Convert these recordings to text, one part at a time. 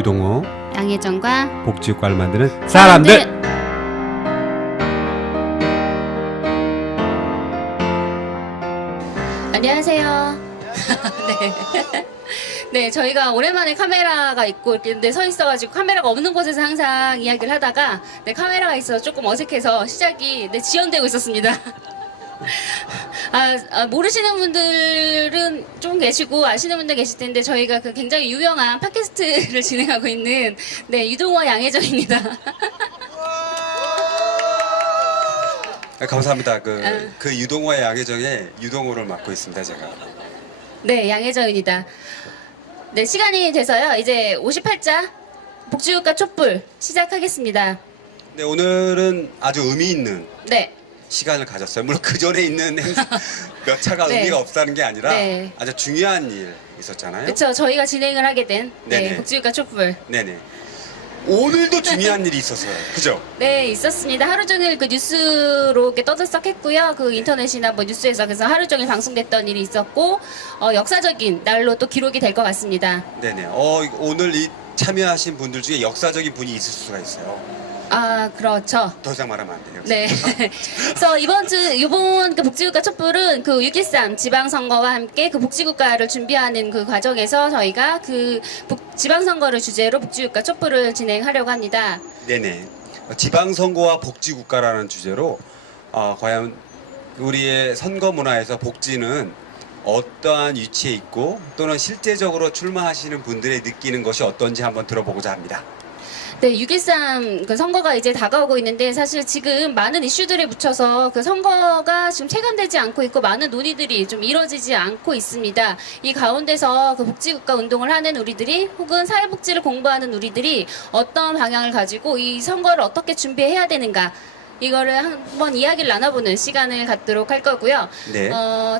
유동호, 양혜정과 복지국가를 만드는 사람들. 안녕하세요. 네. 네, 저희가 오랜만에 카메라가 있고 이렇게 서 있어가지고 카메라가 없는 곳에서 항상 이야기를 하다가 카메라가 있어서 조금 어색해서 시작이 지연되고 있었습니다. 모르시는 분들은 좀 계시고 아시는 분들 계실 텐데 저희가 그 굉장히 유명한 팟캐스트를 진행하고 있는 유동호 양혜정입니다. 감사합니다. 그 유동호와 양혜정의 유동호를 맡고 있습니다, 제가. 네, 양혜정입니다. 네, 시간이 돼서요. 이제 58자 복지국가 촛불 시작하겠습니다. 네, 오늘은 아주 의미 있는 네. 시간을 가졌어요. 물론 그 전에 있는 몇 차가 네. 의미가 없다는 게 아니라 네. 아주 중요한 일 있었잖아요. 그렇죠. 저희가 진행을 하게 된 네네. 복지국가 촛불. 네네. 오늘도 중요한 일이 있었어요. 그죠? 네, 있었습니다. 하루 종일 그 뉴스로 이렇게 떠들썩했고요. 그 인터넷이나 뭐 뉴스에서 그래서 하루 종일 방송됐던 일이 있었고 역사적인 날로 또 기록이 될 것 같습니다. 네네. 오늘 이 참여하신 분들 중에 역사적인 분이 있을 수가 있어요. 아, 그렇죠. 더 이상 말하면 안 돼요. 네. 그래서 이번 그 복지국가 촛불은 그 6.13 지방선거와 함께 그 복지국가를 준비하는 그 과정에서 저희가 그 지방선거를 주제로 복지국가 촛불을 진행하려고 합니다. 네네. 지방선거와 복지국가라는 주제로 과연 우리의 선거 문화에서 복지는 어떠한 위치에 있고 또는 실제적으로 출마하시는 분들의 느끼는 것이 어떤지 한번 들어보고자 합니다. 네, 6.13 그 선거가 이제 다가오고 있는데 사실 지금 많은 이슈들에 묻혀서 그 선거가 지금 체감되지 않고 있고 많은 논의들이 좀 이뤄지지 않고 있습니다. 이 가운데서 그 복지국가 운동을 하는 우리들이 혹은 사회복지를 공부하는 우리들이 어떤 방향을 가지고 이 선거를 어떻게 준비해야 되는가 이거를 한번 이야기를 나눠보는 시간을 갖도록 할 거고요. 네.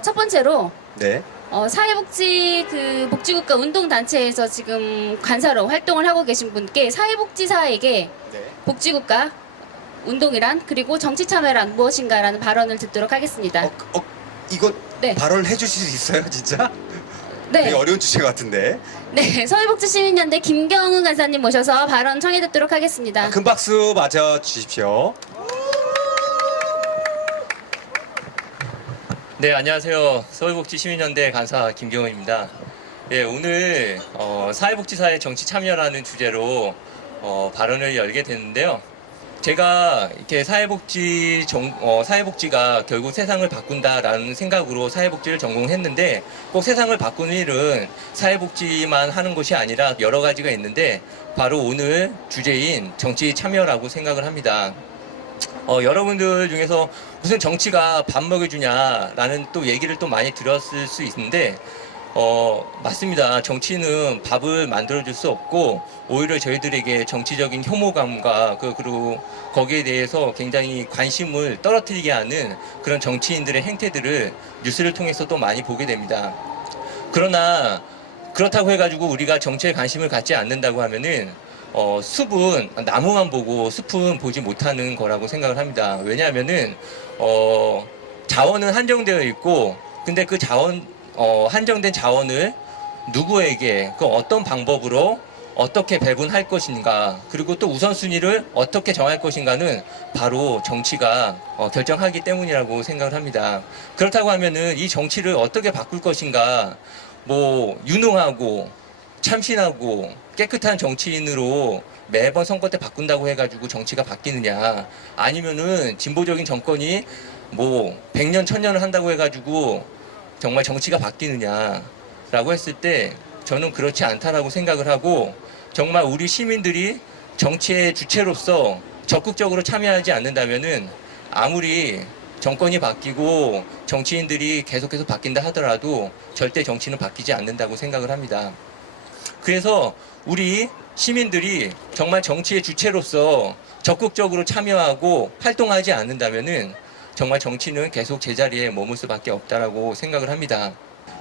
첫 번째로 네. 사회복지 그 복지국가 운동단체에서 지금 간사로 활동을 하고 계신 분께 사회복지사에게 네. 복지국가 운동이란 그리고 정치참여란 무엇인가라는 발언을 듣도록 하겠습니다. 이거 네. 발언해 주실 수 있어요, 진짜? 네, 되게 어려운 주제 같은데. 네, 서울복지시민연대 김경은 간사님 모셔서 발언 청해 듣도록 하겠습니다. 큰 박수 맞아 주십시오. 네, 안녕하세요. 서울복지시민연대 간사 김경은입니다. 예, 오늘 사회복지사의 정치 참여라는 주제로 발언을 열게 됐는데요. 제가 이렇게 사회복지가 결국 세상을 바꾼다라는 생각으로 사회복지를 전공했는데 꼭 세상을 바꾸는 일은 사회복지만 하는 것이 아니라 여러 가지가 있는데 바로 오늘 주제인 정치 참여라고 생각을 합니다. 여러분들 중에서 무슨 정치가 밥 먹여주냐라는 또 얘기를 또 많이 들었을 수 있는데 맞습니다. 정치는 밥을 만들어줄 수 없고 오히려 저희들에게 정치적인 혐오감과 그리고 거기에 대해서 굉장히 관심을 떨어뜨리게 하는 그런 정치인들의 행태들을 뉴스를 통해서 또 많이 보게 됩니다. 그러나 그렇다고 해가지고 우리가 정치에 관심을 갖지 않는다고 하면은 숲은 나무만 보고 숲은 보지 못하는 거라고 생각을 합니다. 왜냐하면은 자원은 한정되어 있고 근데 그 한정된 자원을 누구에게 그 어떤 방법으로 어떻게 배분할 것인가 그리고 또 우선순위를 어떻게 정할 것인가는 바로 정치가 결정하기 때문이라고 생각을 합니다. 그렇다고 하면은 이 정치를 어떻게 바꿀 것인가 유능하고 참신하고 깨끗한 정치인으로 매번 선거 때 바꾼다고 해가지고 정치가 바뀌느냐 아니면은 진보적인 정권이 100년 1000년을 한다고 해가지고 정말 정치가 바뀌느냐라고 했을 때 저는 그렇지 않다라고 생각을 하고 정말 우리 시민들이 정치의 주체로서 적극적으로 참여하지 않는다면은 아무리 정권이 바뀌고 정치인들이 계속해서 바뀐다 하더라도 절대 정치는 바뀌지 않는다고 생각을 합니다. 그래서 우리 시민들이 정말 정치의 주체로서 적극적으로 참여하고 활동하지 않는다면은 정말 정치는 계속 제자리에 머물 수밖에 없다라고 생각을 합니다.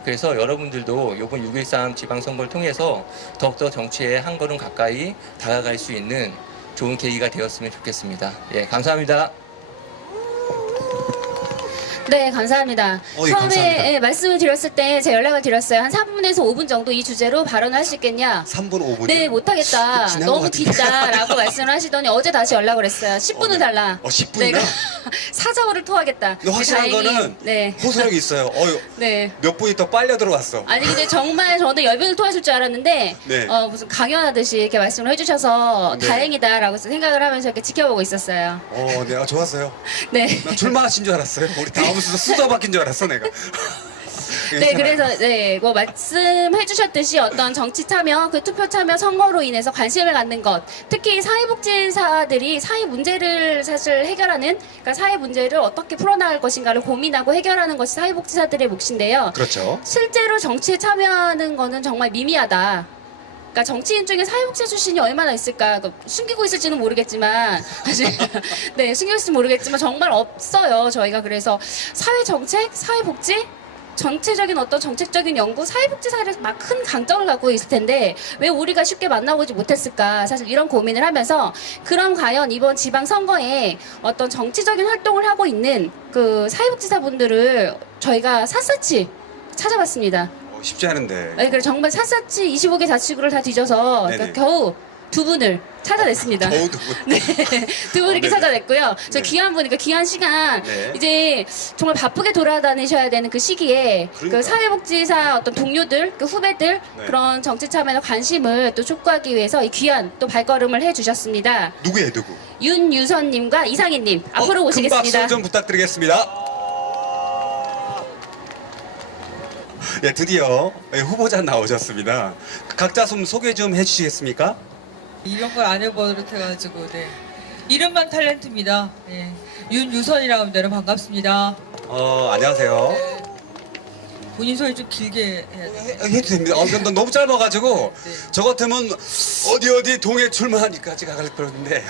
그래서 여러분들도 이번 6.13 지방선거를 통해서 더욱더 정치에 한 걸음 가까이 다가갈 수 있는 좋은 계기가 되었으면 좋겠습니다. 예, 감사합니다. 네, 감사합니다. 예, 처음에 감사합니다. 예, 말씀을 드렸을 때 제가 연락을 드렸어요. 한 3분에서 5분 정도 이 주제로 발언을 할 수 있겠냐? 3분 5분. 네, 못하겠다. 지난 것 너무 같은데. 길다라고 말씀을 하시더니 어제 다시 연락을 했어요. 10분은 네. 달라. 10분이나? 내가 사정으로 토하겠다. 근데 확실한 다행히, 거는 네, 호소력이 있어요. 네. 몇 분이 더 빨려 들어왔어. 아니 근데 정말 저는 열변을 토하실 줄 알았는데 네. 무슨 강연하듯이 이렇게 말씀을 해주셔서 네. 다행이다라고 생각을 하면서 이렇게 지켜보고 있었어요. 네, 좋았어요. 네. 나 출마하신 줄 알았어요. 우리 다음 수저 바뀐 줄 알았어, 내가. 네, 그래서 뭐 말씀해주셨듯이 어떤 정치 참여, 그 투표 참여 선거로 인해서 관심을 갖는 것, 특히 사회복지사들이 사회 문제를 사실 해결하는, 그러니까 사회 문제를 어떻게 풀어나갈 것인가를 고민하고 해결하는 것이 사회복지사들의 몫인데요. 그렇죠. 실제로 정치에 참여하는 거는 정말 미미하다. 그러니까 정치인 중에 사회복지사 출신이 얼마나 있을까? 숨기고 있을지는 모르겠지만 사실 네, 숨기고 있을지 모르겠지만 정말 없어요. 저희가 그래서 사회 정책, 사회복지 전체적인 어떤 정책적인 연구, 사회복지사를 막 큰 강점을 갖고 있을 텐데 왜 우리가 쉽게 만나보지 못했을까? 사실 이런 고민을 하면서 그럼 과연 이번 지방선거에 어떤 정치적인 활동을 하고 있는 그 사회복지사분들을 저희가 샅샅이 찾아봤습니다. 쉽지 않은데. 네, 그래 정말 샅샅이 25개 자치구를 다 뒤져서 네네. 그러니까 겨우 두 분을 찾아냈습니다. 겨우 두 분. 네, 두 분 이렇게 네네. 찾아냈고요. 저 네. 귀한 분이니까 귀한 시간 네. 이제 정말 바쁘게 돌아다니셔야 되는 그 시기에 그러니까. 그 사회복지사 어떤 동료들, 그 후배들 네. 그런 정치 참여나 관심을 또 촉구하기 위해서 이 귀한 또 발걸음을 해주셨습니다. 누구예요, 누구? 윤유선님과 이상희님 앞으로 큰 오시겠습니다. 박수 좀 부탁드리겠습니다. 예, 드디어 후보자 나오셨습니다. 각자 좀 소개 좀 해주시겠습니까? 이런 걸 안 해버릇해가지고 네. 이름만 탤런트입니다. 예. 윤유선이라고 합니다. 여러분 반갑습니다. 안녕하세요. 네. 본인 소개 좀 길게 해야 돼요. 해도 됩니다. 근데 너무 짧아가지고 네. 저 같으면 어디 동에 출마하니까지 가갈 그러는데.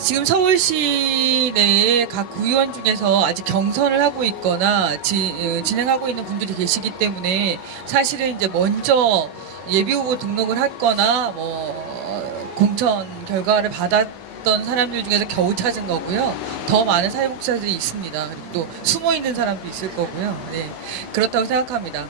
지금 서울시 내에 각 구의원 중에서 아직 경선을 하고 있거나 진행하고 있는 분들이 계시기 때문에 사실은 이제 먼저 예비 후보 등록을 했거나 뭐 공천 결과를 받았던 사람들 중에서 겨우 찾은 거고요. 더 많은 사회복지사들이 있습니다. 그리고 또 숨어 있는 사람도 있을 거고요. 네, 그렇다고 생각합니다.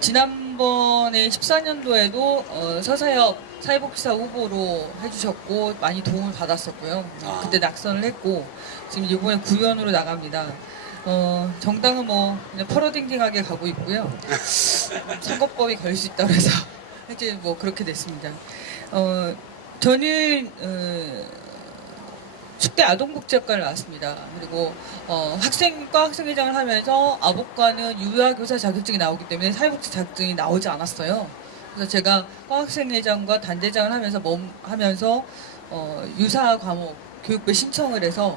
지난번에 14년도에도 서사엽 사회복지사 후보로 해주셨고 많이 도움을 받았었고요. 아. 그때 낙선을 했고 지금 이번에 구의원으로 나갑니다. 정당은 뭐 그냥 펄어딩딩하게 가고 있고요. 선거법이 걸릴 수 있다고 해서 이제 뭐 그렇게 됐습니다. 저는 축대 아동복지학과를 나왔습니다. 그리고 학생과 학생회장을 하면서 아복과는 유아교사 자격증이 나오기 때문에 사회복지 자격증이 나오지 않았어요. 그래서 제가 학생회장과 단대장을 하면서 유사 과목 교육부에 신청을 해서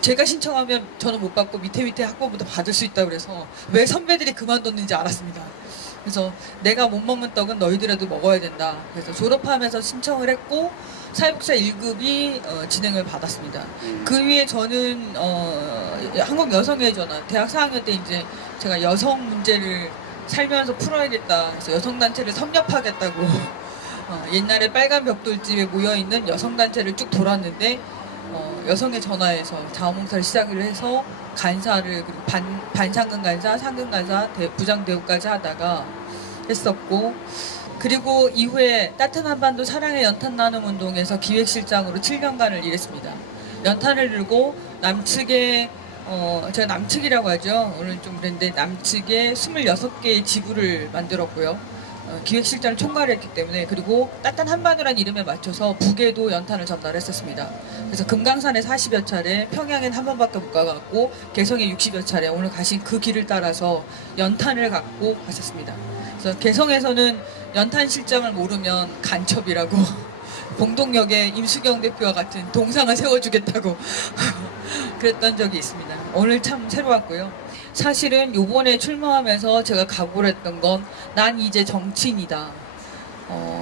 제가 신청하면 저는 못 받고 밑에 학부모부터 받을 수 있다고 그래서 왜 선배들이 그만뒀는지 알았습니다. 그래서 내가 못 먹는 떡은 너희들이라도 먹어야 된다. 그래서 졸업하면서 신청을 했고 사회복지사 1급이 진행을 받았습니다. 그 위에 저는 한국여성회전원 대학 4학년 때 이제 제가 여성 문제를 살면서 풀어야겠다. 그래서 여성단체를 섭렵하겠다고 옛날에 빨간 벽돌집에 모여있는 여성단체를 쭉 돌았는데 여성의 전화에서 자원봉사를 시작을 해서 간사를 그리고 반상근 간사, 상근 간사, 부장 대우까지 하다가 했었고 그리고 이후에 따뜻한 한반도 사랑의 연탄 나눔 운동에서 기획실장으로 7년간을 일했습니다. 연탄을 들고 남측에 제가 남측이라고 하죠. 오늘 좀 그랬는데 남측에 26개의 지구를 만들었고요. 기획실장을 총괄했기 때문에 그리고 따뜻한 한반도라는 이름에 맞춰서 북에도 연탄을 전달했었습니다. 그래서 금강산에 40여 차례, 평양엔 한 번밖에 못 가갖고 개성에 60여 차례 오늘 가신 그 길을 따라서 연탄을 갖고 가셨습니다. 그래서 개성에서는 연탄 실장을 모르면 간첩이라고 봉동역에 임수경 대표와 같은 동상을 세워주겠다고 그랬던 적이 있습니다. 오늘 참 새로웠고요. 사실은 요번에 출마하면서 제가 각오를 했던 건 난 이제 정치인이다.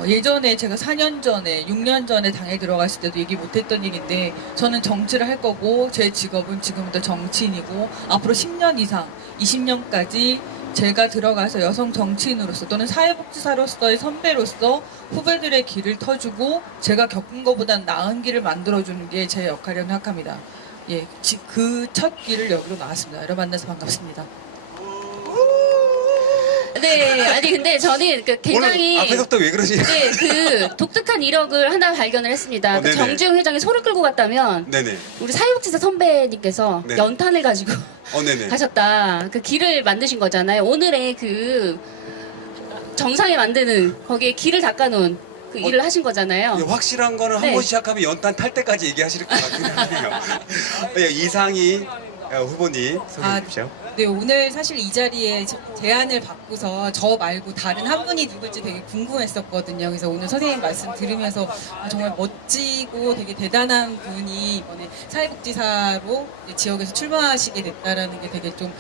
예전에 제가 4년 전에 6년 전에 당에 들어갔을 때도 얘기 못했던 일인데 저는 정치를 할 거고 제 직업은 지금부터 정치인이고 앞으로 10년 이상 20년까지 제가 들어가서 여성 정치인으로서 또는 사회복지사로서의 선배로서 후배들의 길을 터주고 제가 겪은 것보다 나은 길을 만들어주는 게 제 역할이라고 생각합니다. 예, 그 첫 길을 여기로 나왔습니다. 여러분 만나서 반갑습니다. 네, 아니 근데 저는 그 굉장히 오늘 앞에서부터 왜 그러지? 네, 그 독특한 이력을 하나 발견을 했습니다. 그 네네. 정주영 회장이 소를 끌고 갔다면 네네. 우리 사회복지사 선배님께서 네. 연탄을 가지고 네네. 가셨다. 그 길을 만드신 거잖아요. 오늘의 그 정상에 만드는 거기에 길을 닦아놓은 그 일을 하신 거잖아요. 예, 확실한 거는 한 네. 번 시작하면 연탄 탈 때까지 얘기하실 것 같긴 하네요. 네, 이상희 후보님 소개해 주십시오. 네, 오늘 사실 이 자리에 제안을 받고서 저 말고 다른 한 분이 누굴지 되게 궁금했었거든요. 그래서 오늘 선생님 말씀 들으면서 정말 멋지고 되게 대단한 분이 이번에 사회복지사로 이제 지역에서 출마하시게 됐다라는 게 되게 좀,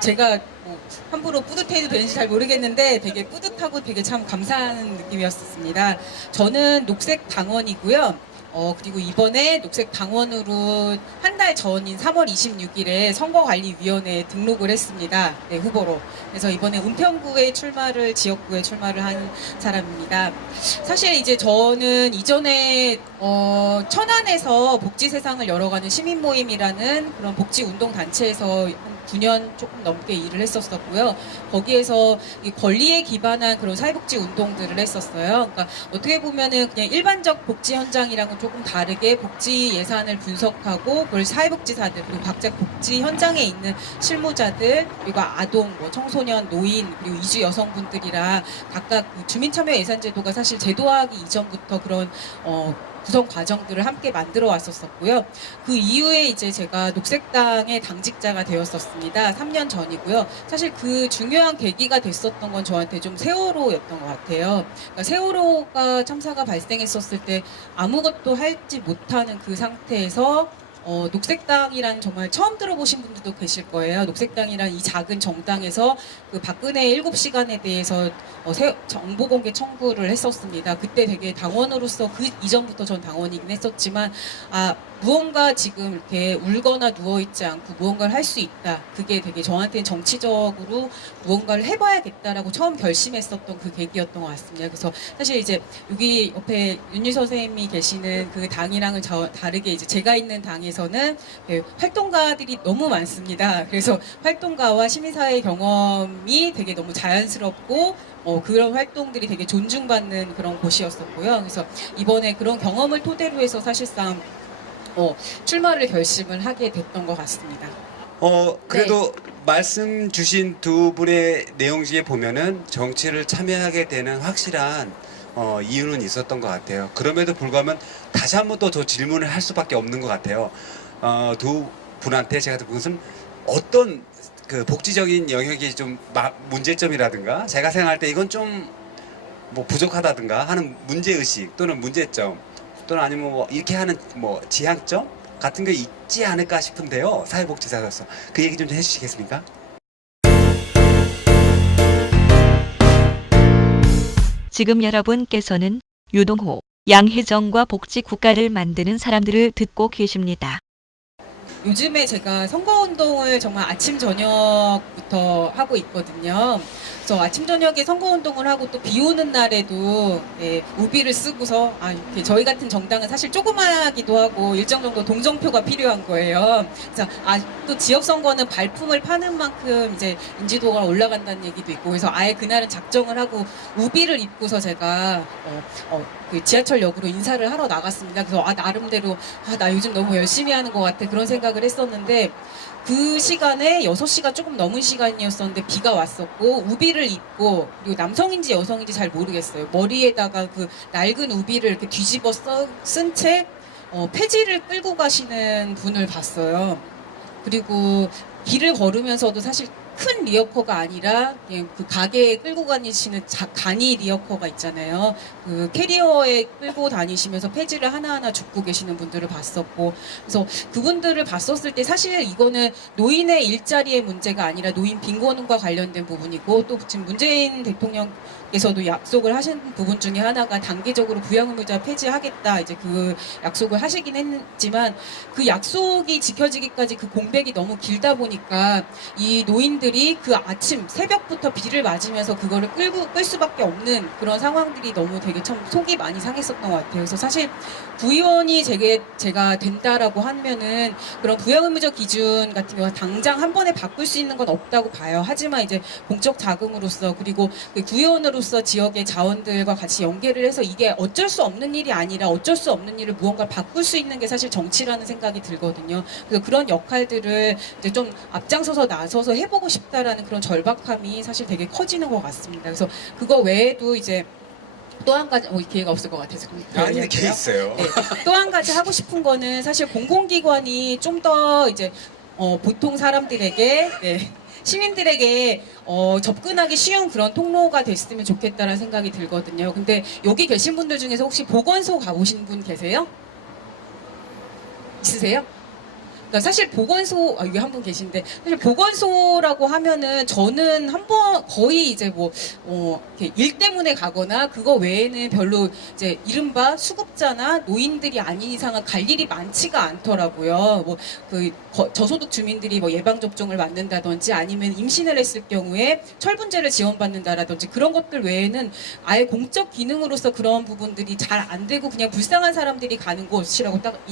제가 뭐 함부로 뿌듯해도 되는지 잘 모르겠는데 되게 뿌듯하고 되게 참 감사한 느낌이었습니다. 저는 녹색 당원이고요. 그리고 이번에 녹색 당원으로 한 달 전인 3월 26일에 선거관리위원회에 등록을 했습니다. 네, 후보로. 그래서 이번에 은평구에 지역구에 출마를 한 사람입니다. 사실 이제 저는 이전에 천안에서 복지 세상을 열어가는 시민 모임이라는 그런 복지 운동 단체에서 한 9년 조금 넘게 일을 했었었고요. 거기에서 이 권리에 기반한 그런 사회복지 운동들을 했었어요. 그러니까 어떻게 보면은 그냥 일반적 복지 현장이랑은 조금 다르게 복지 예산을 분석하고 그걸 사회복지사들 그리고 각자 복지 현장에 있는 실무자들 그리고 아동, 뭐 청소년, 노인 그리고 이주 여성분들이랑 각각 그 주민참여 예산제도가 사실 제도화하기 이전부터 그런 구성 과정들을 함께 만들어 왔었고요. 그 이후에 이제 제가 녹색당의 당직자가 되었었습니다. 3년 전이고요. 사실 그 중요한 계기가 됐었던 건 저한테 좀 세월호였던 것 같아요. 그러니까 세월호가 참사가 발생했었을 때 아무것도 하지 못하는 그 상태에서 녹색당이란 정말 처음 들어보신 분들도 계실 거예요. 녹색당이란 이 작은 정당에서 그 박근혜 7시간에 대해서 정보 공개 청구를 했었습니다. 그때 되게 당원으로서 그 이전부터 전 당원이긴 했었지만 무언가 지금 이렇게 울거나 누워있지 않고 무언가를 할 수 있다. 그게 되게 저한테는 정치적으로 무언가를 해봐야겠다라고 처음 결심했었던 그 계기였던 것 같습니다. 그래서 사실 이제 여기 옆에 윤희 선생님이 계시는 그 당이랑은 다르게 이제 제가 있는 당에서는 활동가들이 너무 많습니다. 그래서 활동가와 시민사회 경험이 되게 너무 자연스럽고 그런 활동들이 되게 존중받는 그런 곳이었었고요. 그래서 이번에 그런 경험을 토대로 해서 사실상 출마를 결심을 하게 됐던 것 같습니다. 그래도 말씀 주신 두 분의 내용 중에 보면은 정치를 참여하게 되는 확실한 이유는 있었던 것 같아요. 그럼에도 불구하고 다시 한 번 더 질문을 할 수밖에 없는 것 같아요. 두 분한테 제가 듣는 것은 어떤 그 복지적인 영역이 좀 문제점이라든가 제가 생각할 때 이건 좀 뭐 부족하다든가 하는 문제의식 또는 문제점 또는 아니면 뭐 이렇게 하는 뭐 지향점 같은 게 있지 않을까 싶은데요. 사회복지사로서 그 얘기 좀 해주시겠습니까? 지금 여러분께서는 유동호, 양혜정과 복지 국가를 만드는 사람들을 듣고 계십니다. 요즘에 제가 선거운동을 정말 아침 저녁부터 하고 있거든요. 그래서 아침 저녁에 선거운동을 하고 또 비 오는 날에도 우비를 쓰고서 이렇게 저희 같은 정당은 사실 조그마하기도 하고 일정 정도 동정표가 필요한 거예요. 그래서 또 지역 선거는 발품을 파는 만큼 이제 인지도가 올라간다는 얘기도 있고 그래서 아예 그날은 작정을 하고 우비를 입고서 제가 그 지하철역으로 인사를 하러 나갔습니다. 그래서 나름대로 나 요즘 너무 열심히 하는 것 같아 그런 생각을 했었는데 그 시간에 6시가 조금 넘은 시간이었었는데 비가 왔었고 우비를 입고 그리고 남성인지 여성인지 잘 모르겠어요. 머리에다가 그 낡은 우비를 이렇게 뒤집어 쓴 채 폐지를 끌고 가시는 분을 봤어요. 그리고 길을 걸으면서도 사실 큰 리어커가 아니라 그냥 그 가게에 끌고 다니시는 간이 리어커가 있잖아요. 그 캐리어에 끌고 다니시면서 폐지를 하나하나 줍고 계시는 분들을 봤었고 그래서 그분들을 봤었을 때 사실 이거는 노인의 일자리의 문제가 아니라 노인 빈곤과 관련된 부분이고 또 지금 문재인 대통령께서도 약속을 하신 부분 중에 하나가 단계적으로 부양의무자 폐지하겠다 이제 그 약속을 하시긴 했지만 그 약속이 지켜지기까지 그 공백이 너무 길다 보니까 이 노인들 주민들이 그 아침 새벽부터 비를 맞으면서 그거를 끌 수밖에 없는 그런 상황들이 너무 되게 참 속이 많이 상했었던 것 같아요. 그래서 사실 구의원이 제가 된다라고 하면은 그런 부양 의무적 기준 같은 경우 당장 한 번에 바꿀 수 있는 건 없다고 봐요. 하지만 이제 공적 자금으로서 그리고 그 구의원으로서 지역의 자원들과 같이 연계를 해서 이게 어쩔 수 없는 일이 아니라 어쩔 수 없는 일을 무언가 바꿀 수 있는 게 사실 정치라는 생각이 들거든요. 그래서 그런 역할들을 이제 좀 앞장서서 나서서 해보고 싶다라는 그런 절박함이 사실 되게 커지는 것 같습니다. 그래서 그거 외에도 이제 또 한 가지 기회가 없을 것 같아서 아니, 이렇게 있어요. 네. 또 한 가지 하고 싶은 거는 사실 공공기관이 좀 더 이제 보통 사람들에게 네, 시민들에게 접근하기 쉬운 그런 통로가 됐으면 좋겠다라는 생각이 들거든요. 근데 여기 계신 분들 중에서 혹시 보건소 가보신 분 계세요? 있으세요? 그러니까 사실 보건소 여기 한 분 계신데 사실 보건소라고 하면은 저는 한번 거의 이제 이렇게 일 때문에 가거나 그거 외에는 별로 이제 이른바 수급자나 노인들이 아닌 이상은 갈 일이 많지가 않더라고요. 저소득 주민들이 예방 접종을 맞는다든지 아니면 임신을 했을 경우에 철분제를 지원받는다라든지 그런 것들 외에는 아예 공적 기능으로서 그런 부분들이 잘 안 되고 그냥 불쌍한 사람들이 가는 곳이라고 딱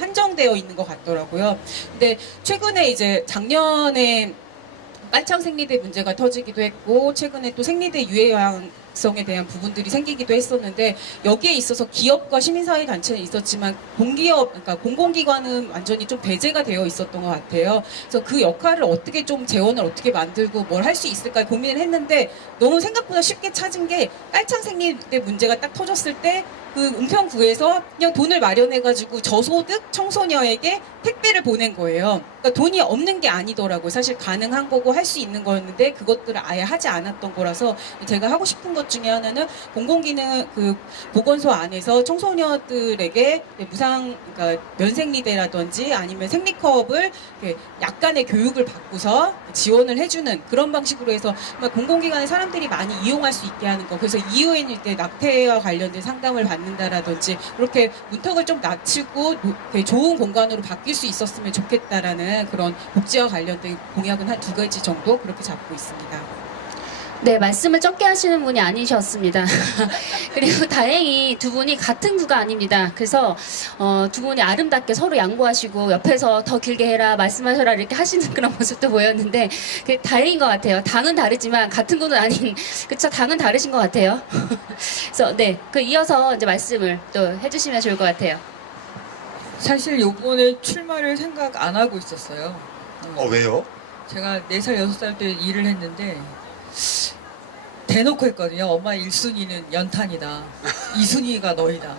한정되어 있는 것 같더라고요. 근데 최근에 이제 작년에 빨창 생리대 문제가 터지기도 했고 최근에 또 생리대 유해성에 대한 부분들이 생기기도 했었는데 여기에 있어서 기업과 시민사회 단체는 있었지만 그러니까 공공기관은 완전히 좀 배제가 되어 있었던 것 같아요. 그래서 그 역할을 어떻게 좀 재원을 어떻게 만들고 뭘 할 수 있을까 고민을 했는데 너무 생각보다 쉽게 찾은 게 빨창 생리대 문제가 딱 터졌을 때 그 은평구에서 그냥 돈을 마련해가지고 저소득 청소년에게 택배를 보낸 거예요. 그러니까 돈이 없는 게 아니더라고요. 사실 가능한 거고 할 수 있는 거였는데 그것들을 아예 하지 않았던 거라서 제가 하고 싶은 것 중에 하나는 공공기능 그 보건소 안에서 청소년들에게 그러니까 면생리대라든지 아니면 생리컵을 약간의 교육을 받고서 지원을 해주는 그런 방식으로 해서 공공기관의 사람들이 많이 이용할 수 있게 하는 거. 그래서 이후에는 때 낙태와 관련된 상담을 받는다라든지 그렇게 문턱을 좀 낮추고 좋은 공간으로 바뀔 수 있었으면 좋겠다라는 그런 복지와 관련된 공약은 한 2가지 정도 그렇게 잡고 있습니다. 네, 말씀을 적게 하시는 분이 아니셨습니다. 그리고 다행히 두 분이 같은 구가 아닙니다. 그래서 두 분이 아름답게 서로 양보하시고 옆에서 더 길게 해라, 말씀하셔라 이렇게 하시는 그런 모습도 보였는데 그게 다행인 것 같아요. 당은 다르지만 같은 구는 아닌, 그쵸? 당은 다르신 것 같아요. 그래서 네, 이어서 이제 말씀을 또 해주시면 좋을 것 같아요. 사실 요번에 출마를 생각 안 하고 있었어요. 왜요? 제가 4살, 6살 때 일을 했는데 대놓고 했거든요. 엄마 1순위는 연탄이다. 2순위가 너희다.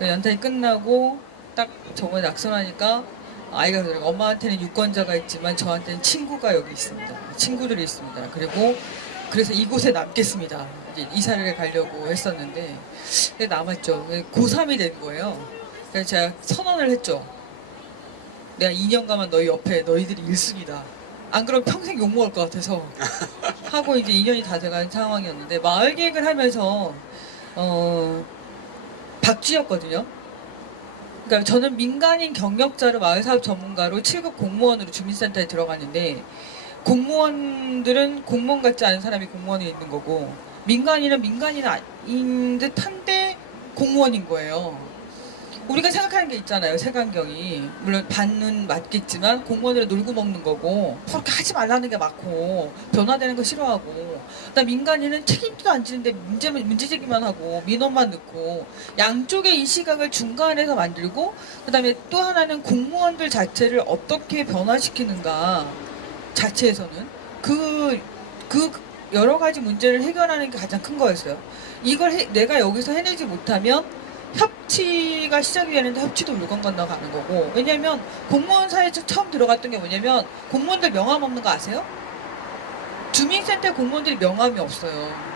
연탄이 끝나고 딱 저번에 낙선하니까 아이가 그러더라고요. 엄마한테는 유권자가 있지만 저한테는 친구가 여기 있습니다. 친구들이 있습니다. 그래서 이곳에 남겠습니다. 이제 이사를 가려고 했었는데 남았죠. 고3이 된 거예요. 그래서 제가 선언을 했죠. 내가 2년간만 너희 옆에 너희들이 1순위다. 안 그러면 평생 욕먹을 것 같아서 하고 이제 2년이 다 돼가는 상황이었는데 마을 계획을 하면서 박쥐였거든요. 그러니까 저는 민간인 경력자로 마을사업 전문가로 7급 공무원으로 주민센터에 들어갔는데 공무원들은 공무원 같지 않은 사람이 공무원에 있는 거고 민간인은 민간인인 듯한데 공무원인 거예요. 우리가 생각하는 게 있잖아요. 색안경이 물론 반은 맞겠지만 공무원으로 놀고 먹는 거고 그렇게 하지 말라는 게 맞고 변화되는 거 싫어하고 그다음 민간인은 책임도 안 지는데 문제제기만 하고 민원만 넣고 양쪽의 이 시각을 중간에서 만들고 그다음에 또 하나는 공무원들 자체를 어떻게 변화시키는가 자체에서는 그 여러 가지 문제를 해결하는 게 가장 큰 거였어요. 이걸 내가 여기서 해내지 못하면 협치가 시작이 되는데 협치도 물건 건너 가는 거고 왜냐면 공무원 사회에 처음 들어갔던 게 뭐냐면 공무원들 명함 없는 거 아세요? 주민센터 공무원들이 명함이 없어요.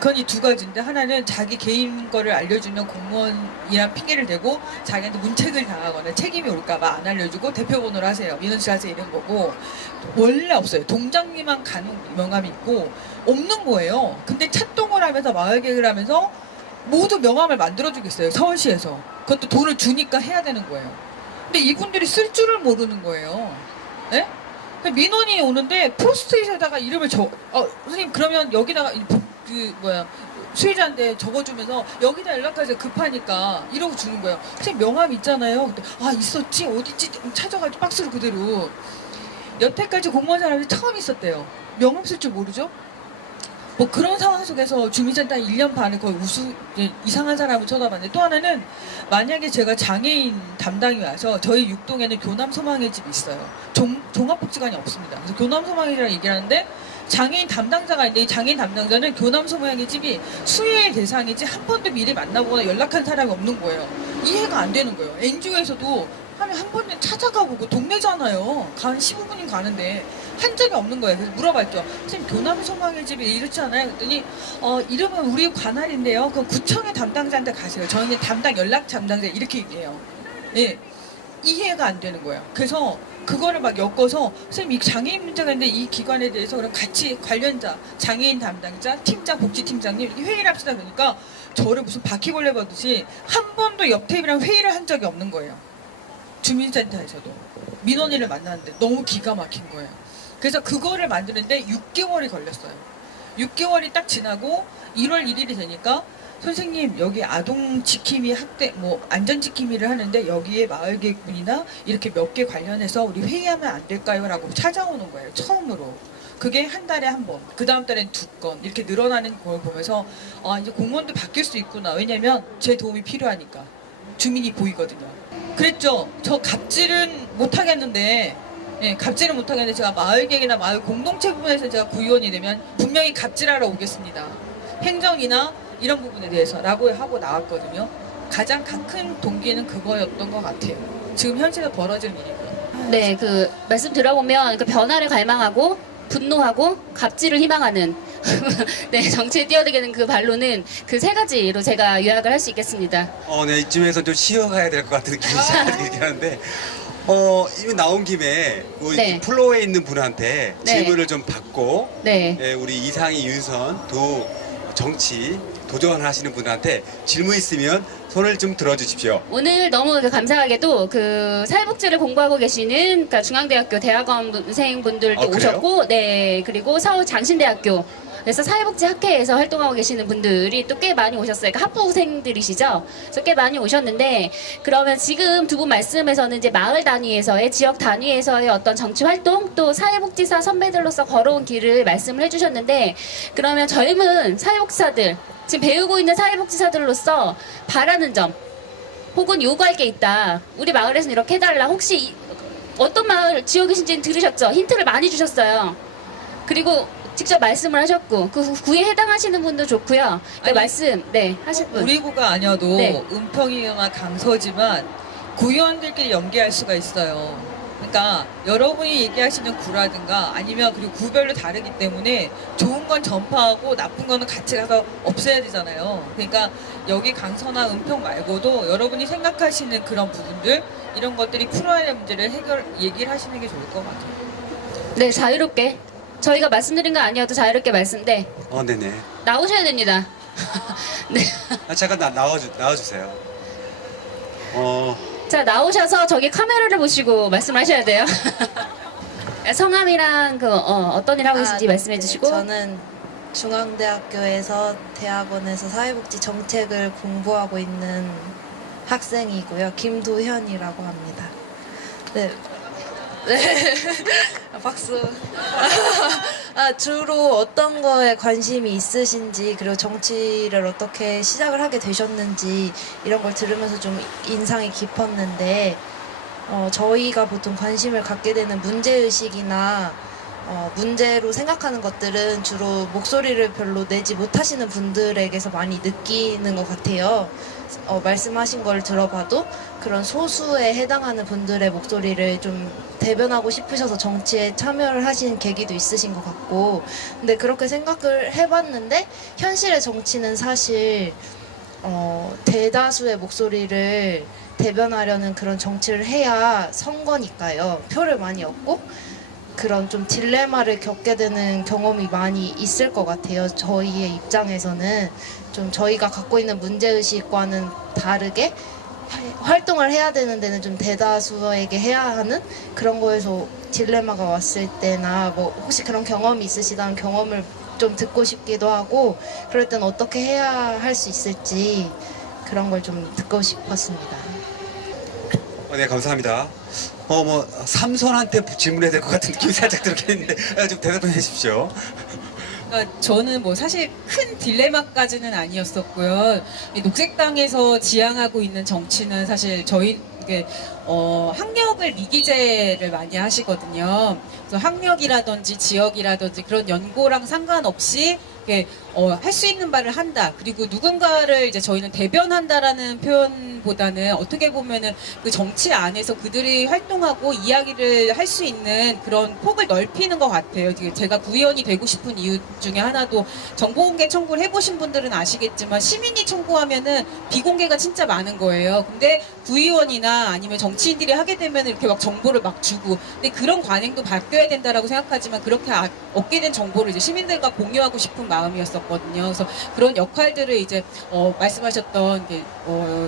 그건 이 2가지인데 하나는 자기 개인 거를 알려주면 공무원이란 핑계를 대고 자기한테 문책을 당하거나 책임이 올까봐 안 알려주고 대표번호를 하세요. 민원실 하세요 이런 거고 원래 없어요. 동장님만 가는 명함이 있고 없는 거예요. 근데 찬동을 하면서 마을 계획을 하면서 모두 명함을 만들어주겠어요. 서울시에서. 그것도 돈을 주니까 해야 되는 거예요. 근데 이분들이 쓸 줄을 모르는 거예요. 네? 민원이 오는데 포스트잇에다가 이름을 선생님 그러면 여기다가 수혜자한테 적어주면서 여기다 연락하세요 급하니까 이러고 주는 거예요. 선생님 명함 있잖아요. 근데 있었지 어딨지 찾아가지고 박스로 그대로. 여태까지 공무원 사람이 처음 있었대요. 명함 쓸 줄 모르죠? 뭐 그런 상황 속에서 주민센터 1년 반을 거의 이상한 사람을 쳐다봤는데, 또 하나는 만약에 제가 장애인 담당이 와서 저희 6동에는 교남 소망의 집이 있어요. 종합복지관이 없습니다. 그래서 교남 소망이라는 얘기를 하는데 장애인 담당자가 있는데 이 장애인 담당자는 교남 소망의 집이 수혜의 대상이지 한 번도 미리 만나보거나 연락한 사람이 없는 거예요. 이해가 안 되는 거예요. NGO에서도 한 번은 찾아가보고 동네잖아요. 간 15분이면 가는데 한 적이 없는 거예요. 그래서 물어봤죠. 선생님 교남 소망의 집이 이렇지 않아요? 그랬더니 이름은 우리 관할인데요. 그럼 구청의 담당자한테 가세요. 저희는 담당 연락 담당자 이렇게 얘기해요. 예, 이해가 안 되는 거예요. 그래서 그거를 막 엮어서 선생님 이 장애인 문제가 있는데 이 기관에 대해서 그럼 같이 관련자, 장애인 담당자, 팀장, 복지팀장님 이렇게 회의를 합시다. 그러니까 저를 무슨 바퀴벌레 보듯이 한 번도 옆테이블이랑 회의를 한 적이 없는 거예요. 주민센터에서도 민원인을 만났는데 너무 기가 막힌 거예요. 그래서 그거를 만드는데 6개월이 걸렸어요. 6개월이 딱 지나고 1월 1일이 되니까 선생님 여기 아동 지킴이 학대 안전 지킴이를 하는데 여기에 마을계획분이나 이렇게 몇 개 관련해서 우리 회의하면 안 될까요? 라고 찾아오는 거예요. 처음으로. 그게 한 달에 한 번, 그 다음 달엔 2건 이렇게 늘어나는 걸 보면서 이제 공무원도 바뀔 수 있구나. 왜냐면 제 도움이 필요하니까. 주민이 보이거든요. 그랬죠. 저 갑질은 못 하겠는데, 갑질은 못 하겠는데 제가 마을계획이나 마을 공동체 부분에서 제가 구의원이 되면 분명히 갑질하러 오겠습니다. 행정이나 이런 부분에 대해서라고 하고 나왔거든요. 가장 큰 동기는 그거였던 것 같아요. 지금 현실에 벌어진 일이고요. 네, 그 말씀 들어보면 그 변화를 갈망하고 분노하고 갑질을 희망하는 네, 정치에 뛰어들게 된 그 반론은 그 세 가지로 제가 요약을 할 수 있겠습니다. 네, 이쯤에서 좀 쉬어가야 될 것 같은 느낌이 들긴 하는데, 이미 나온 김에 우리 네. 플로어에 있는 분한테 네. 질문을 좀 받고, 네. 우리 이상희, 윤선 두 정치 도전하시는 분한테 질문 있으면 손을 좀 들어주십시오. 오늘 너무 감사하게도 그 사회복지를 공부하고 계시는 그러니까 중앙대학교 대학원생분들도 그래요? 오셨고, 네, 그리고 서울 장신대학교 그래서 사회복지학회에서 활동하고 계시는 분들이 또 꽤 많이 오셨어요. 그러니까 학부생들이시죠. 그래서 꽤 많이 오셨는데, 그러면 지금 두 분 말씀에서는 이제 마을 단위에서의 지역 단위에서의 어떤 정치 활동 또 사회복지사 선배들로서 걸어온 길을 말씀을 해주셨는데, 그러면 젊은 사회복지사들 지금 배우고 있는 사회복지사들로서 바라는 점 혹은 요구할 게 있다. 우리 마을에서는 이렇게 해달라. 혹시 어떤 마을 지역이신지는 들으셨죠? 힌트를 많이 주셨어요. 그리고 직접 말씀을 하셨고 그 구에 해당하시는 분도 좋고요. 그 말씀 하실 분. 우리 구가 아니어도 네. 은평이나 강서지만 구의원들끼리 연계할 수가 있어요. 그러니까 여러분이 얘기하시는 구라든가 아니면 그리고 구별로 다르기 때문에 좋은 건 전파하고 나쁜 거는 같이 가서 없애야 되잖아요. 그러니까 여기 강서나 은평 말고도 여러분이 생각하시는 그런 부분들 이런 것들이 풀어야 할 문제를 얘기를 하시는 게 좋을 것 같아요. 네, 자유롭게. 저희가 말씀드린 거 아니어도 자유롭게 말씀대 네네. 나오셔야 됩니다. 네. 잠깐 나와주세요. 자, 나오셔서 저기 카메라를 보시고 말씀하셔야 돼요. 성함이랑 어떤 일 하고 계신지 말씀해 주시고. 저는 중앙대학교에서 대학원에서 사회복지 정책을 공부하고 있는 학생이고요. 김도현이라고 합니다. 네. 네. 박수. 주로 어떤 거에 관심이 있으신지, 그리고 정치를 어떻게 시작을 하게 되셨는지 이런 걸 들으면서 좀 인상이 깊었는데, 저희가 보통 관심을 갖게 되는 문제의식이나 문제로 생각하는 것들은 주로 목소리를 별로 내지 못하시는 분들에게서 많이 느끼는 것 같아요. 말씀하신 걸 들어봐도 그런 소수에 해당하는 분들의 목소리를 좀 대변하고 싶으셔서 정치에 참여를 하신 계기도 있으신 것 같고, 근데 그렇게 생각을 해봤는데 현실의 정치는 사실 대다수의 목소리를 대변하려는 그런 정치를 해야 선거니까요. 표를 많이 얻고 그런 좀 딜레마를 겪게 되는 경험이 많이 있을 것 같아요. 저희의 입장에서는 좀 저희가 갖고 있는 문제의식과는 다르게 활동을 해야 되는 데는 좀 대다수에게 해야 하는 그런 거에서 딜레마가 왔을 때나 뭐 혹시 그런 경험이 있으시다면 경험을 좀 듣고 싶기도 하고 그럴 땐 어떻게 해야 할 수 있을지 그런 걸 좀 듣고 싶었습니다. 네, 감사합니다. 뭐 삼손한테 질문해야 될 것 같은 느낌이 살짝 들긴 했는데 좀 대답해 주십시오. 그러니까 저는 뭐 사실 큰 딜레마까지는 아니었었고요. 이 녹색당에서 지향하고 있는 정치는 사실 저희 이게 학력을 미기재를 많이 하시거든요. 그래서 학력이라든지 지역이라든지 그런 연고랑 상관없이 할 수 있는 바를 한다. 그리고 누군가를 이제 저희는 대변한다라는 표현보다는 어떻게 보면은 그 정치 안에서 그들이 활동하고 이야기를 할 수 있는 그런 폭을 넓히는 것 같아요. 제가 구의원이 되고 싶은 이유 중에 하나도 정보공개 청구를 해보신 분들은 아시겠지만 시민이 청구하면은 비공개가 진짜 많은 거예요. 근데 구의원이나 아니면 정치인들이 하게 되면 이렇게 막 정보를 막 주고, 근데 그런 관행도 바뀌어야 된다라고 생각하지만 그렇게 얻게 된 정보를 이제 시민들과 공유하고 싶은 마음이었었거든요. 그래서 그런 역할들을 이제 말씀하셨던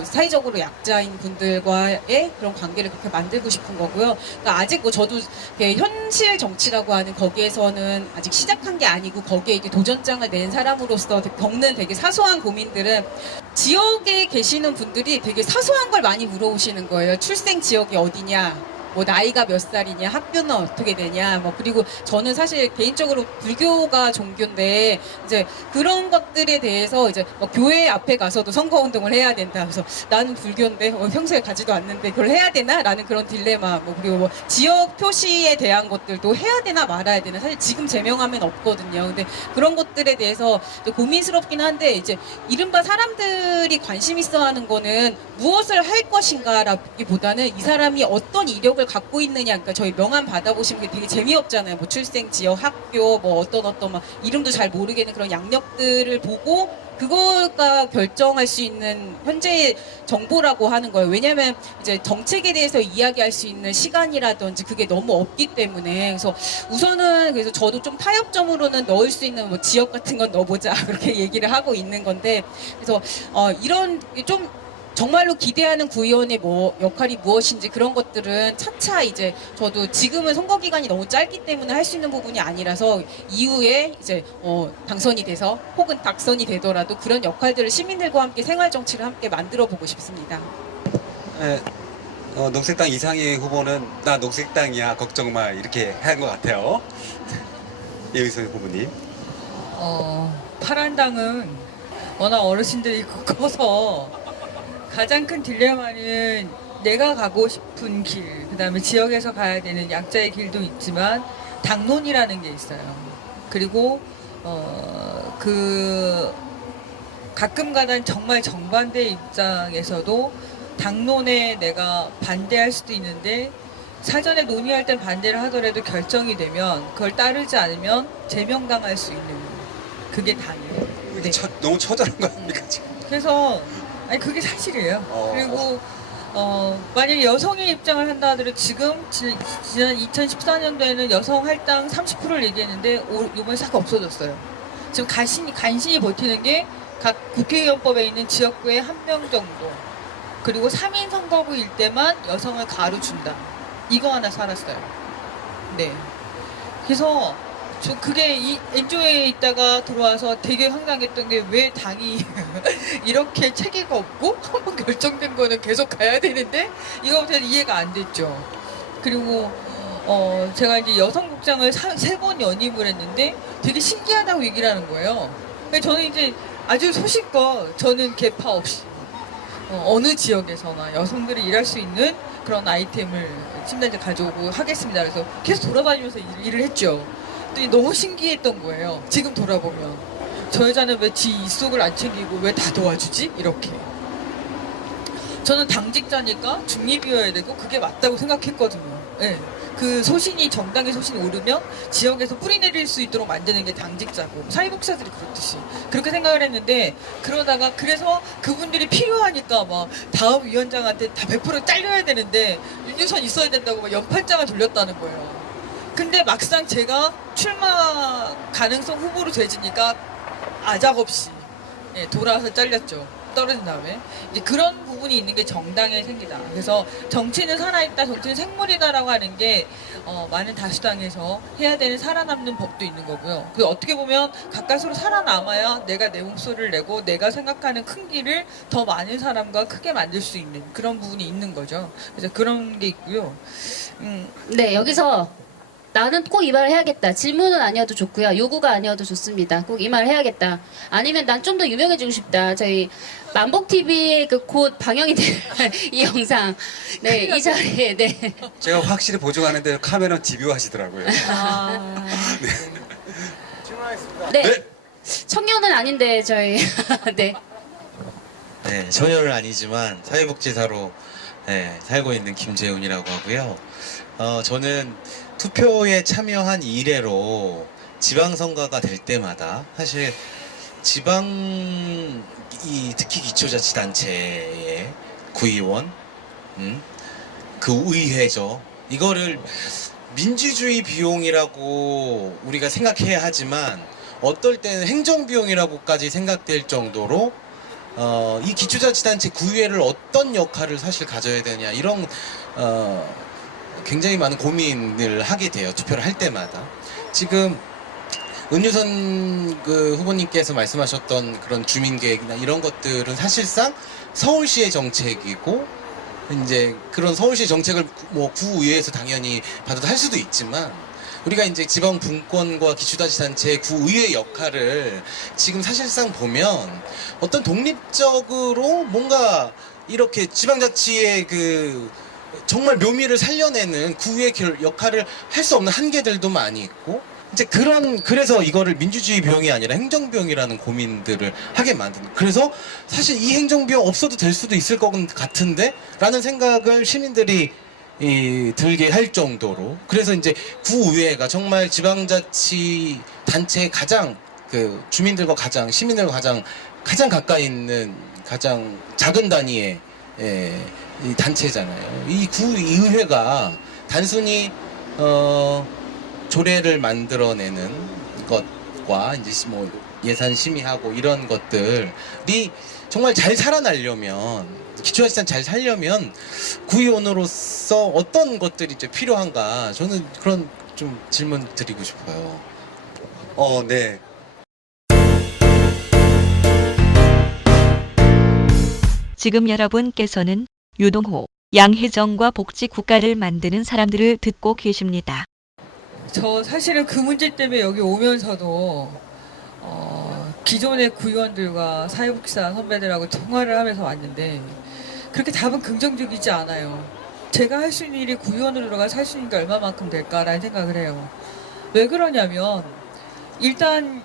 사회적으로 약자인 분들과의 그런 관계를 그렇게 만들고 싶은 거고요. 그러니까 아직 뭐 저도 현실 정치라고 하는 거기에서는 아직 시작한 게 아니고 거기에 이제 도전장을 낸 사람으로서 겪는 되게 사소한 고민들은 지역에 계시는 분들이 되게 사소한 걸 많이 물어보시는 거예요. 출생 지역이 어디냐? 뭐 나이가 몇 살이냐, 학교는 어떻게 되냐, 뭐 그리고 저는 사실 개인적으로 불교가 종교인데 이제 그런 것들에 대해서 이제 교회 앞에 가서도 선거운동을 해야 된다. 그래서 나는 불교인데 평소에 가지도 않는데 그걸 해야 되나?라는 그런 딜레마. 뭐 그리고 뭐 지역 표시에 대한 것들도 해야 되나 말아야 되나. 사실 지금 제명하면 없거든요. 근데 그런 것들에 대해서 고민스럽긴 한데 이제 이른바 사람들이 관심 있어하는 거는 무엇을 할 것인가라기보다는 이 사람이 어떤 이력을 갖고 있느냐. 그러니까 저희 명함 받아보시면 되게 재미없잖아요. 뭐 출생 지역, 학교, 뭐 어떤 막 이름도 잘 모르겠는 그런 양력들을 보고 그거가 결정할 수 있는 현재의 정보라고 하는 거예요. 왜냐하면 이제 정책에 대해서 이야기할 수 있는 시간이라든지 그게 너무 없기 때문에. 그래서 우선은 그래서 저도 좀 타협점으로는 넣을 수 있는 뭐 지역 같은 건 넣어보자 그렇게 얘기를 하고 있는 건데, 그래서 이런 좀 정말로 기대하는 구의원의 뭐 역할이 무엇인지 그런 것들은 차차 이제 저도 지금은 선거 기간이 너무 짧기 때문에 할 수 있는 부분이 아니라서 이후에 이제 당선이 돼서 혹은 낙선이 되더라도 그런 역할들을 시민들과 함께 생활 정치를 함께 만들어 보고 싶습니다. 네, 녹색당 이상희 후보는 나 녹색당이야 걱정 마 이렇게 한 것 같아요. 예의선 후보님. 파란당은 워낙 어르신들이 커서 가장 큰 딜레마는 내가 가고 싶은 길, 그 다음에 지역에서 가야 되는 약자의 길도 있지만 당론이라는 게 있어요. 그리고 가끔가다 정말 정반대 입장에서도 당론에 내가 반대할 수도 있는데 사전에 논의할 때 반대를 하더라도 결정이 되면 그걸 따르지 않으면 제명당할 수 있는 그게 당이에요. 네. 너무 처절한 거 아닙니까 지금? 그래서 아니 그게 사실이에요. 그리고 만약에 여성의 입장을 한다 하더라도 지금 지난 2014년도에는 여성 할당 30%를 얘기했는데 이번에 싹 없어졌어요. 지금 간신히 버티는 게 각 국회의원법에 있는 지역구에 1명 정도, 그리고 3인 선거구일 때만 여성을 가로준다. 이거 하나 살았어요. 네. 그래서 저 그게 이 엔조에 있다가 들어와서 되게 황당했던 게 왜 당이 이렇게 체계가 없고 한번 결정된 거는 계속 가야 되는데 이거부터 이해가 안 됐죠. 그리고 제가 이제 여성국장을 3번 연임을 했는데 되게 신기하다고 얘기를 하는 거예요. 근데 저는 이제 아주 소신껏 저는 개파 없이 어느 지역에서나 여성들이 일할 수 있는 그런 아이템을 침단에 가져오고 하겠습니다. 그래서 계속 돌아다니면서 일을 했죠. 너무 신기했던 거예요. 지금 돌아보면 저 여자는 왜 지 이속을 안 챙기고 왜 다 도와주지? 이렇게. 저는 당직자니까 중립이어야 되고 그게 맞다고 생각했거든요. 네. 그 소신이 정당의 소신이 오르면 지역에서 뿌리 내릴 수 있도록 만드는 게 당직자고 사회복지사들이 그렇듯이 그렇게 생각을 했는데, 그러다가 그래서 그분들이 필요하니까 막 다음 위원장한테 다 100% 잘려야 되는데 윤유선 있어야 된다고 막 연판장을 돌렸다는 거예요. 근데 막상 제가 출마 가능성 후보로 되지니까 아작없이 돌아와서 잘렸죠. 떨어진 다음에 이제 그런 부분이 있는 게 정당의 생기다. 그래서 정치는 살아있다, 정치는 생물이다라고 하는 게 많은 다수당에서 해야 되는 살아남는 법도 있는 거고요. 그 어떻게 보면 가까스로 살아남아야 내가 내 목소리를 내고 내가 생각하는 큰 길을 더 많은 사람과 크게 만들 수 있는 그런 부분이 있는 거죠. 그래서 그런 게 있고요. 네, 여기서 나는 꼭 이 말을 해야겠다. 질문은 아니어도 좋고요. 요구가 아니어도 좋습니다. 꼭 이 말을 해야겠다. 아니면 난 좀 더 유명해지고 싶다. 저희 만복TV에 그 곧 방영이 될 이 영상. 네, 이 자리에, 네. 제가 확실히 보증하는데 카메라 집요하시더라고요. 네. 네. 청년은 아닌데, 저희. 네. 네, 전혀는 아니지만 사회복지사로 살고 있는 김재훈이라고 하고요. 저는 투표에 참여한 이래로 지방선거가 될 때마다 사실 특히 기초자치단체의 구의원, 그 의회죠. 이거를 민주주의 비용이라고 우리가 생각해야 하지만 어떨 때는 행정비용이라고까지 생각될 정도로 이 기초자치단체 구의회를 어떤 역할을 사실 가져야 되냐 이런 굉장히 많은 고민을 하게 돼요. 투표를 할 때마다. 지금 은유선 그 후보님께서 말씀하셨던 그런 주민계획이나 이런 것들은 사실상 서울시의 정책이고 이제 그런 서울시 정책을 뭐 구의회에서 당연히 받아도 할 수도 있지만 우리가 이제 지방 분권과 기초자치단체의 구의회 역할을 지금 사실상 보면 어떤 독립적으로 뭔가 이렇게 지방자치의 그 정말 묘미를 살려내는 구의회 역할을 할 수 없는 한계들도 많이 있고 이제 그래서 이거를 민주주의 비용이 아니라 행정비용이라는 고민들을 하게 만드는. 그래서 사실 이 행정비용 없어도 될 수도 있을 것 같은데 라는 생각을 시민들이 들게 할 정도로. 그래서 이제 구의회가 정말 지방자치 단체에 가장 그 주민들과 시민들과 가장 가까이 있는 가장 작은 단위의 이 단체잖아요. 이 구의회가 단순히 조례를 만들어내는 것과 이제 뭐 예산 심의하고 이런 것들이 정말 잘 살아나려면 기초자치단 잘 살려면 구의원으로서 어떤 것들이 이제 필요한가 저는 그런 좀 질문 드리고 싶어요. 네. 지금 여러분께서는 유동호, 양혜정과 복지 국가를 만드는 사람들을 듣고 계십니다. 저 사실은 그 문제 때문에 여기 오면서도 기존의 구의원들과 사회복지사 선배들하고 통화를 하면서 왔는데 그렇게 답은 긍정적이지 않아요. 제가 할 수 있는 일이 구의원으로 들어가서 할 수 있는 게 얼마만큼 될까라는 생각을 해요. 왜 그러냐면 일단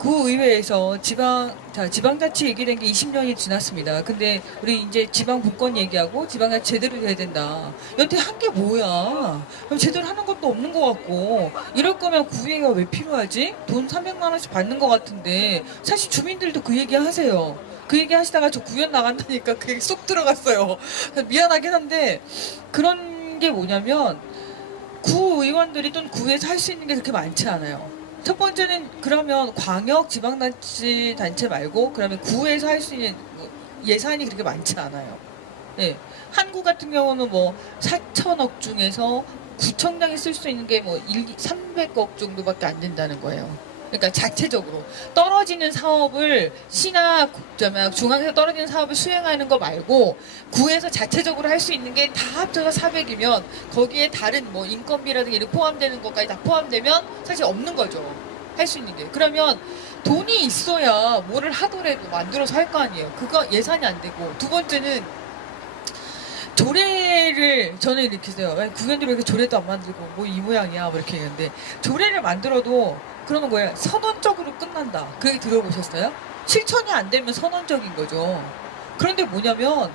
구의회에서 지방자치 얘기된 게 20년이 지났습니다. 근데 우리 이제 지방 분권 얘기하고 지방자치 제대로 돼야 된다. 여태 한 게 뭐야? 그럼 제대로 하는 것도 없는 것 같고 이럴 거면 구의회가 왜 필요하지? 돈 300만 원씩 받는 것 같은데 사실 주민들도 그 얘기 하세요. 그 얘기 하시다가 저 구의원 나간다니까 그 얘기 쏙 들어갔어요. 미안하긴 한데 그런 게 뭐냐면 구의원들이 또는 구에서 할 수 있는 게 그렇게 많지 않아요. 첫 번째는 그러면 광역 지방자치 단체 말고 그러면 구에서 할 수 있는 예산이 그렇게 많지 않아요. 네. 한구 같은 경우는 뭐 4천억 중에서 구청장이 쓸 수 있는 게 뭐 300억 정도밖에 안 된다는 거예요. 그러니까 자체적으로 떨어지는 사업을 시나 중앙에서 떨어지는 사업을 수행하는 거 말고 구에서 자체적으로 할 수 있는 게 다 합쳐서 400이면 거기에 다른 뭐 인건비라든가 이런 포함되는 것까지 다 포함되면 사실 없는 거죠. 할 수 있는 게. 그러면 돈이 있어야 뭐를 하더라도 만들어서 할 거 아니에요. 그거 예산이 안 되고. 두 번째는 조례를 저는 이렇게 해요. 구의원들이 왜 이렇게 조례도 안 만들고 뭐 이 모양이야 뭐 이렇게 얘기하는데 조례를 만들어도 그러는 거예요. 선언적으로 끝난다. 그 얘기 들어보셨어요? 실천이 안 되면 선언적인 거죠. 그런데 뭐냐면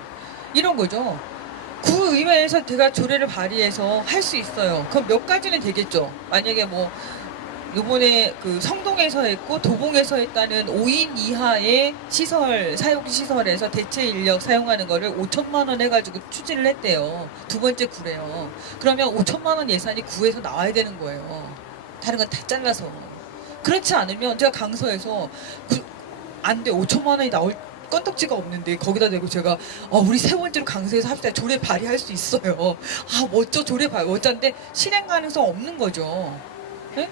이런 거죠. 구의회에서 제가 조례를 발의해서 할 수 있어요. 그럼 몇 가지는 되겠죠. 만약에 뭐 요번에 그 성동에서 했고 도봉에서 했다는 5인 이하의 시설, 사용시설에서 대체 인력 사용하는 거를 5천만 원 해가지고 추진을 했대요. 두 번째 구래요. 그러면 5천만 원 예산이 구에서 나와야 되는 거예요. 다른 건 다 잘라서. 그렇지 않으면 제가 강서에서 안 돼. 5천만 원이 나올 건덕지가 없는데 거기다 대고 제가 우리 세 번째로 강서에서 합시다 조례 발의할 수 있어요. 멋져 조례 발의 멋진데 실행 가능성 없는 거죠. 네?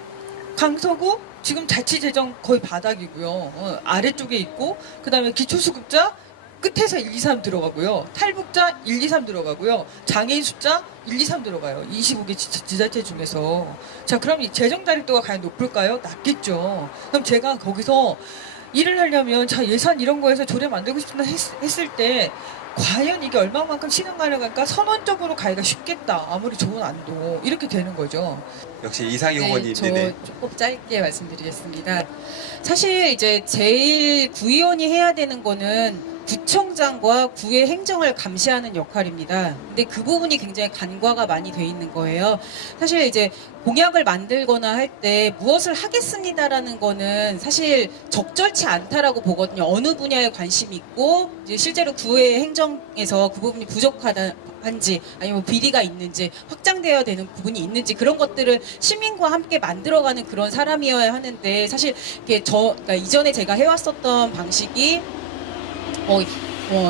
강서구 지금 자치재정 거의 바닥이고요. 아래쪽에 있고 그다음에 기초수급자 끝에서 1, 2, 3 들어가고요. 탈북자 1, 2, 3 들어가고요. 장애인 숫자 1, 2, 3 들어가요. 25개 지자체 중에서. 자, 그럼 이 재정 다립도가 과연 높을까요? 낮겠죠. 그럼 제가 거기서 일을 하려면 자 예산 이런 거에서 조례 만들고 싶다 했을 때 과연 이게 얼마만큼 실행 가능할까? 선언적으로 가기가 쉽겠다. 아무리 좋은 안도 이렇게 되는 거죠. 역시 이상희 후보님. 저 네네. 조금 짧게 말씀드리겠습니다. 사실 이제 제일 구의원이 해야 되는 거는 구청장과 구의 행정을 감시하는 역할입니다. 근데 그 부분이 굉장히 간과가 많이 돼 있는 거예요. 사실 이제 공약을 만들거나 할 때 무엇을 하겠습니다라는 거는 사실 적절치 않다라고 보거든요. 어느 분야에 관심이 있고 이제 실제로 구의 행정에서 그 부분이 부족한지 아니면 비리가 있는지 확장되어야 되는 부분이 있는지 그런 것들을 시민과 함께 만들어가는 그런 사람이어야 하는데 사실 이게 그러니까 이전에 제가 해왔었던 방식이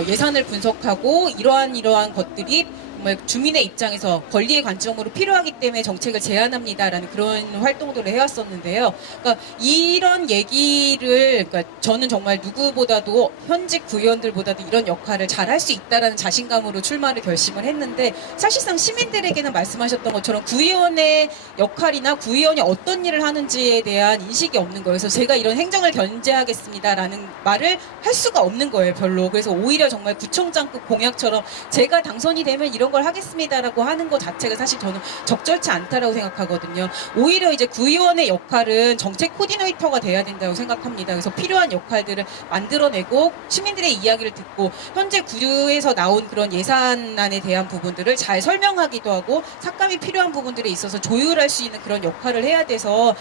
예산을 분석하고 이러한 것들이 정말 주민의 입장에서 권리의 관점으로 필요하기 때문에 정책을 제안합니다라는 그런 활동들을 해왔었는데요. 그러니까 이런 얘기를 그러니까 저는 정말 누구보다도 현직 구의원들보다도 이런 역할을 잘 할 수 있다라는 자신감으로 출마를 결심을 했는데 사실상 시민들에게는 말씀하셨던 것처럼 구의원의 역할이나 구의원이 어떤 일을 하는지에 대한 인식이 없는 거예요. 그래서 제가 이런 행정을 견제하겠습니다라는 말을 할 수가 없는 거예요, 별로. 그래서 오히려 정말 구청장급 공약처럼 제가 당선이 되면 이런 걸 하겠습니다라고 하는 것 자체가 사실 저는 적절치 않다라고 생각하거든요. 오히려 이제 구의원의 역할은 정책 코디네이터가 돼야 된다고 생각합니다. 그래서 필요한 역할들을 만들어내고 시민들의 이야기를 듣고 현재 구에서 나온 그런 예산안에 대한 부분들을 잘 설명하기도 하고 삭감이 필요한 부분들에 있어서 조율할 수 있는 그런 역할을 해야 돼서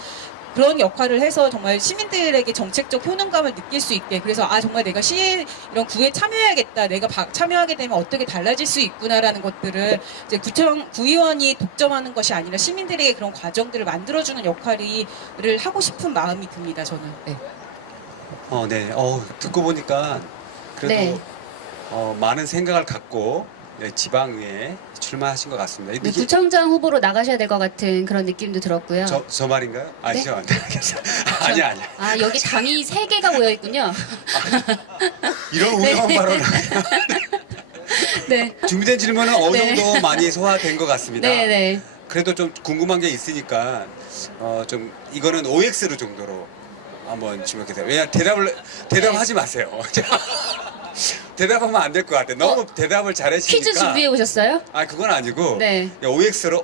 그런 역할을 해서 정말 시민들에게 정책적 효능감을 느낄 수 있게 그래서 정말 내가 시에 이런 구에 참여해야겠다 내가 참여하게 되면 어떻게 달라질 수 있구나라는 것들을 이제 구의원이 독점하는 것이 아니라 시민들에게 그런 과정들을 만들어주는 역할을 하고 싶은 마음이 듭니다 저는. 네. 네. 듣고 보니까 그래도 네. 많은 생각을 갖고 지방의회에 출마하신 것 같습니다. 네, 이게 구청장 후보로 나가셔야 될 것 같은 그런 느낌도 들었고요. 저 말인가요? 네? 아니죠. 아니야. 여기 당이 3개가 모여 있군요. 이런 우려한 발언을. 네. 준비된 질문은 어느 네. 정도 많이 소화된 것 같습니다. 네. 그래도 좀 궁금한 게 있으니까 좀 이거는 OX로 정도로 한번 질문해주세요. 왜냐 대답하지 마세요. 대답하면 안 될 것 같아. 너무 대답을 잘해주니까. 퀴즈 준비해 오셨어요? 그건 아니고 네. OX로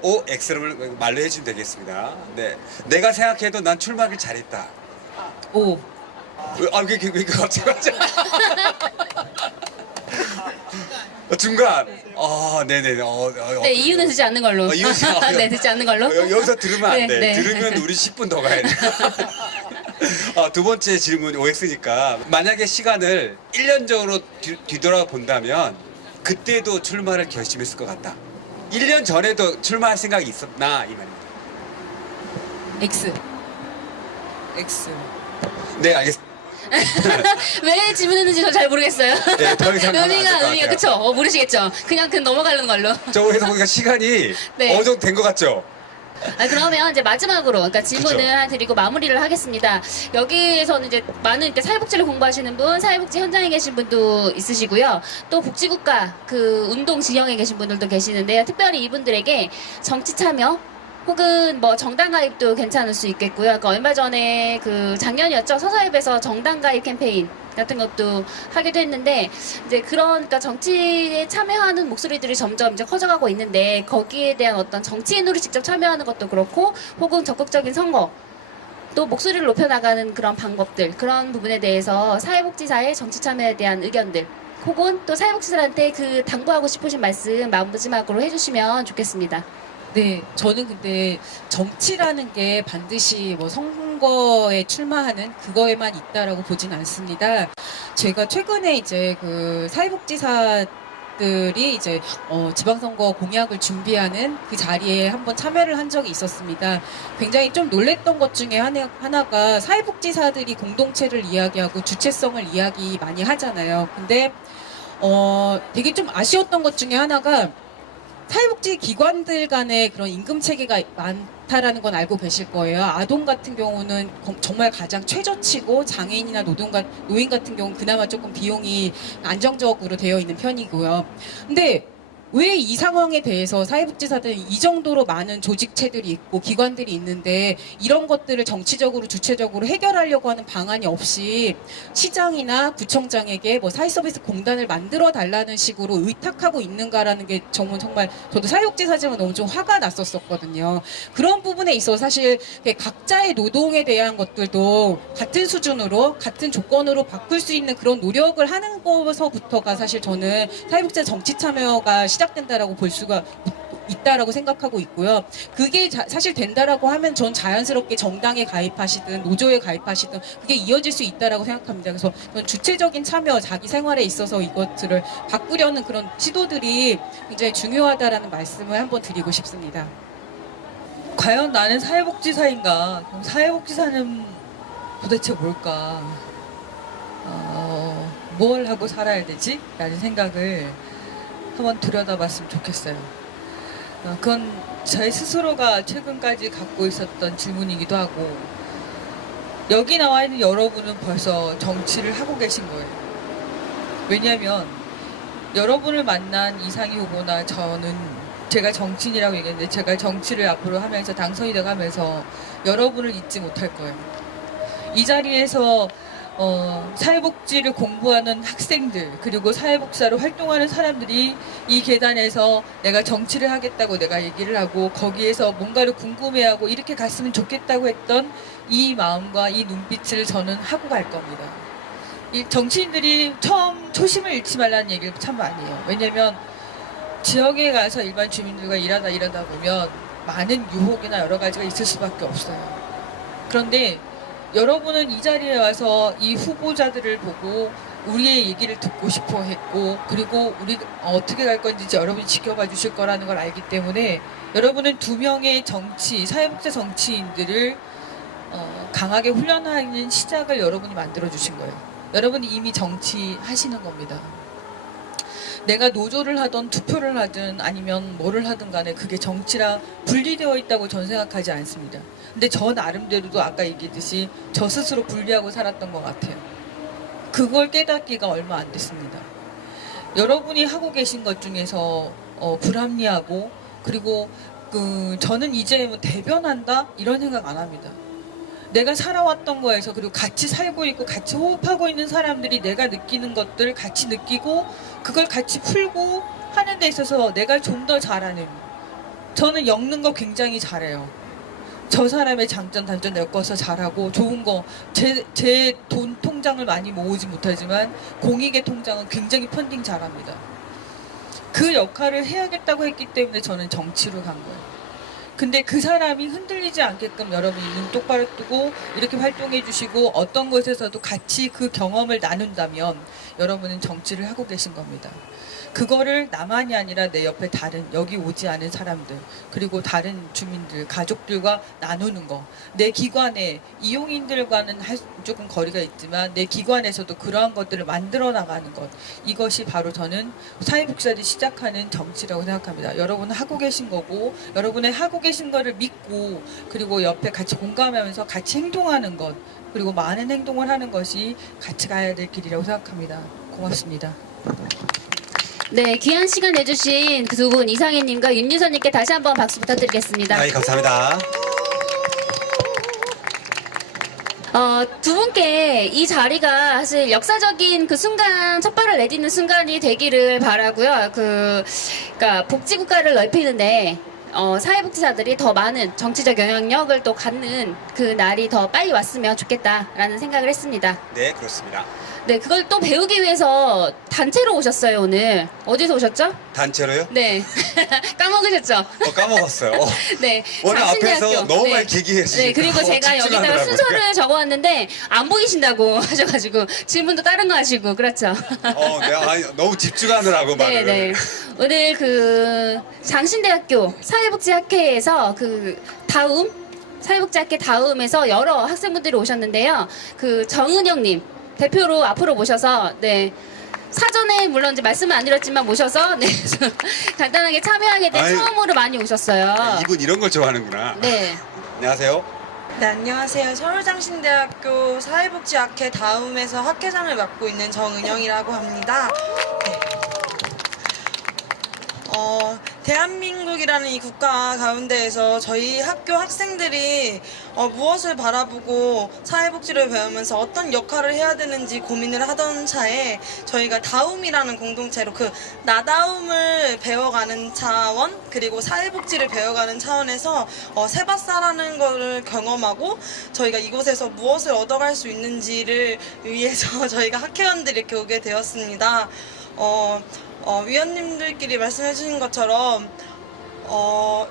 말로 해주면 되겠습니다. 네, 내가 생각해도 난 출마하길 잘했다. 오. 왜 갑자기 중간. 네네. 네, 이유는 듣지 않는 걸로. 네, 듣지 않는 걸로. 여기서 들으면 안 돼. 네. 들으면 우리 10분 더 가야 돼. 두 번째 질문 OX니까 만약에 시간을 1년 전으로 뒤돌아 본다면 그때도 출마를 결심했을 것 같다. 1년 전에도 출마할 생각이 있었나 이 말입니다. X. 네, 알겠습니다. 왜 질문했는지 저 잘 모르겠어요. 네, 더 이상 가면 안될것 같아요. 의미가 그쵸? 모르시겠죠? 그냥 넘어가는 걸로. 저에서 보니까 시간이 네. 어느 정도 된 것 같죠? 그러면 이제 마지막으로 그러니까 질문을 그쵸. 드리고 마무리를 하겠습니다. 여기에서는 이제 많은 이렇게 사회복지를 공부하시는 분, 사회복지 현장에 계신 분도 있으시고요. 또 복지국가 그 운동 지형에 계신 분들도 계시는데요. 특별히 이분들에게 정치 참여 혹은 뭐 정당 가입도 괜찮을 수 있겠고요. 그러니까 얼마 전에 작년이었죠. 서서앱에서 정당 가입 캠페인 같은 것도 하기도 했는데 이제 그러니까 정치에 참여하는 목소리들이 점점 이제 커져가고 있는데 거기에 대한 어떤 정치인으로 직접 참여하는 것도 그렇고 혹은 적극적인 선거 또 목소리를 높여나가는 그런 방법들 그런 부분에 대해서 사회복지사의 정치 참여에 대한 의견들 혹은 또 사회복지사한테 당부하고 싶으신 말씀 마지막으로 해주시면 좋겠습니다. 네, 저는 근데 정치라는 게 반드시 뭐 선거에 출마하는 그거에만 있다라고 보진 않습니다. 제가 최근에 이제 사회복지사 것들이 이제 지방선거 공약을 준비하는 그 자리에 한번 참여를 한 적이 있었습니다. 굉장히 좀 놀랬던 것 중에 하나가 사회복지사들이 공동체를 이야기하고 주체성을 이야기 많이 하잖아요. 근데 되게 좀 아쉬웠던 것 중에 하나가 사회복지 기관들 간의 그런 임금 체계가 많다라는 건 알고 계실 거예요. 아동 같은 경우는 정말 가장 최저치고 장애인이나 노인 같은 경우는 그나마 조금 비용이 안정적으로 되어 있는 편이고요. 근데 왜 이 상황에 대해서 사회복지사들이 이 정도로 많은 조직체들이 있고 기관들이 있는데 이런 것들을 정치적으로 주체적으로 해결하려고 하는 방안이 없이 시장이나 구청장에게 뭐 사회서비스 공단을 만들어 달라는 식으로 의탁하고 있는가라는 게 정말 저도 사회복지사지만 너무 좀 화가 났었거든요. 그런 부분에 있어서 사실 각자의 노동에 대한 것들도 같은 수준으로 같은 조건으로 바꿀 수 있는 그런 노력을 하는 것서부터가 사실 저는 사회복지사 정치 참여가 시작된다라고 볼 수가 있다라고 생각하고 있고요. 그게 사실 된다라고 하면 전 자연스럽게 정당에 가입하시든 노조에 가입하시든 그게 이어질 수 있다라고 생각합니다. 그래서 전 주체적인 참여, 자기 생활에 있어서 이것들을 바꾸려는 그런 시도들이 굉장히 중요하다라는 말씀을 한번 드리고 싶습니다. 과연 나는 사회복지사인가? 그럼 사회복지사는 도대체 뭘까? 뭘 하고 살아야 되지? 라는 생각을 한번 들여다봤으면 좋겠어요. 그건 저희 스스로가 최근까지 갖고 있었던 질문이기도 하고, 여기 나와 있는 여러분은 벌써 정치를 하고 계신 거예요. 왜냐하면 여러분을 만난 이상희 후보나 저는, 제가 정치인이라고 얘기했는데 제가 정치를 앞으로 하면서 당선이 돼가면서 여러분을 잊지 못할 거예요. 이 자리에서 사회복지를 공부하는 학생들, 그리고 사회복지사로 활동하는 사람들이 이 계단에서 내가 정치를 하겠다고 내가 얘기를 하고 거기에서 뭔가를 궁금해하고 이렇게 갔으면 좋겠다고 했던 이 마음과 이 눈빛을 저는 하고 갈 겁니다. 이 정치인들이 초심을 잃지 말라는 얘기를 참 많이 해요. 왜냐면 지역에 가서 일반 주민들과 일하다 보면 많은 유혹이나 여러 가지가 있을 수밖에 없어요. 그런데 여러분은 이 자리에 와서 이 후보자들을 보고 우리의 얘기를 듣고 싶어 했고, 그리고 우리 어떻게 갈 건지 여러분이 지켜봐 주실 거라는 걸 알기 때문에 여러분은 2명의 사회복지 정치인들을 강하게 훈련하는 시작을 여러분이 만들어 주신 거예요. 여러분이 이미 정치하시는 겁니다. 내가 노조를 하던 투표를 하든 아니면 뭐를 하든 간에 그게 정치랑 분리되어 있다고 전 생각하지 않습니다. 근데 저 나름대로도 아까 얘기했듯이 저 스스로 분리하고 살았던 것 같아요. 그걸 깨닫기가 얼마 안 됐습니다. 여러분이 하고 계신 것 중에서 불합리하고, 그리고 저는 이제 뭐 대변한다 이런 생각 안 합니다. 내가 살아왔던 거에서, 그리고 같이 살고 있고 같이 호흡하고 있는 사람들이 내가 느끼는 것들을 같이 느끼고 그걸 같이 풀고 하는 데 있어서 내가 좀 더 잘하는, 저는 엮는 거 굉장히 잘해요. 저 사람의 장점 단점 엮어서 잘하고, 좋은 거 제 돈 통장을 많이 모으지 못하지만 공익의 통장은 굉장히 펀딩 잘합니다. 그 역할을 해야겠다고 했기 때문에 저는 정치로 간 거예요. 근데 그 사람이 흔들리지 않게끔 여러분이 눈 똑바로 뜨고 이렇게 활동해 주시고 어떤 곳에서도 같이 그 경험을 나눈다면 여러분은 정치를 하고 계신 겁니다. 그거를 나만이 아니라 내 옆에 다른, 여기 오지 않은 사람들, 그리고 다른 주민들, 가족들과 나누는 거. 내 기관에 이용인들과는 조금 거리가 있지만 내 기관에서도 그러한 것들을 만들어 나가는 것. 이것이 바로 저는 사회복지사들이 시작하는 정치라고 생각합니다. 여러분은 하고 계신 거고, 여러분의 하고 계신 거를 믿고, 그리고 옆에 같이 공감하면서 같이 행동하는 것, 그리고 많은 행동을 하는 것이 같이 가야 될 길이라고 생각합니다. 고맙습니다. 네, 귀한 시간 내주신 그 두 분 이상희님과 윤유선님께 다시 한번 박수 부탁드리겠습니다. 감사합니다. 두 분께 이 자리가 사실 역사적인 그 순간, 첫 발을 내딛는 순간이 되기를 바라고요. 그러니까 복지국가를 넓히는데 사회복지사들이 더 많은 정치적 영향력을 또 갖는 그 날이 더 빨리 왔으면 좋겠다라는 생각을 했습니다. 네, 그렇습니다. 네, 그걸 또 배우기 위해서 단체로 오셨어요, 오늘. 어디서 오셨죠? 단체로요? 네. 까먹으셨죠? 까먹었어요. 네. 오늘 장신대학교. 앞에서 너무 네. 많이 기기했으니까. 네, 그리고 제가 여기다가 집중하느라고. 순서를 적어왔는데 안 보이신다고 하셔가지고 질문도 다른 거 하시고 그렇죠. 내가 너무 집중하느라고 네, 말을. 네. 오늘 그 장신대학교 사회복지학회에서 그 다음 사회복지학회 다음에서 여러 학생분들이 오셨는데요. 그 정은영님 대표로 앞으로 모셔서 네. 사전에 물론 이제 말씀은 안 드렸지만 모셔서 네, 간단하게 참여하게 된 아유. 처음으로 많이 오셨어요. 이분 이런 걸 좋아하는구나. 네. 안녕하세요. 네, 안녕하세요. 서울장신대학교 사회복지학회 다음에서 학회장을 맡고 있는 정은영이라고 합니다. 네. 대한민국이라는 이 국가 가운데에서 저희 학교 학생들이 무엇을 바라보고 사회복지를 배우면서 어떤 역할을 해야 되는지 고민을 하던 차에 저희가 다움이라는 공동체로 그 나다움을 배워가는 차원 그리고 사회복지를 배워가는 차원에서 세바사라는 거를 경험하고 저희가 이곳에서 무엇을 얻어갈 수 있는지를 위해서 저희가 학회원들이 이렇게 오게 되었습니다. 위원님들끼리 말씀해 주신 것처럼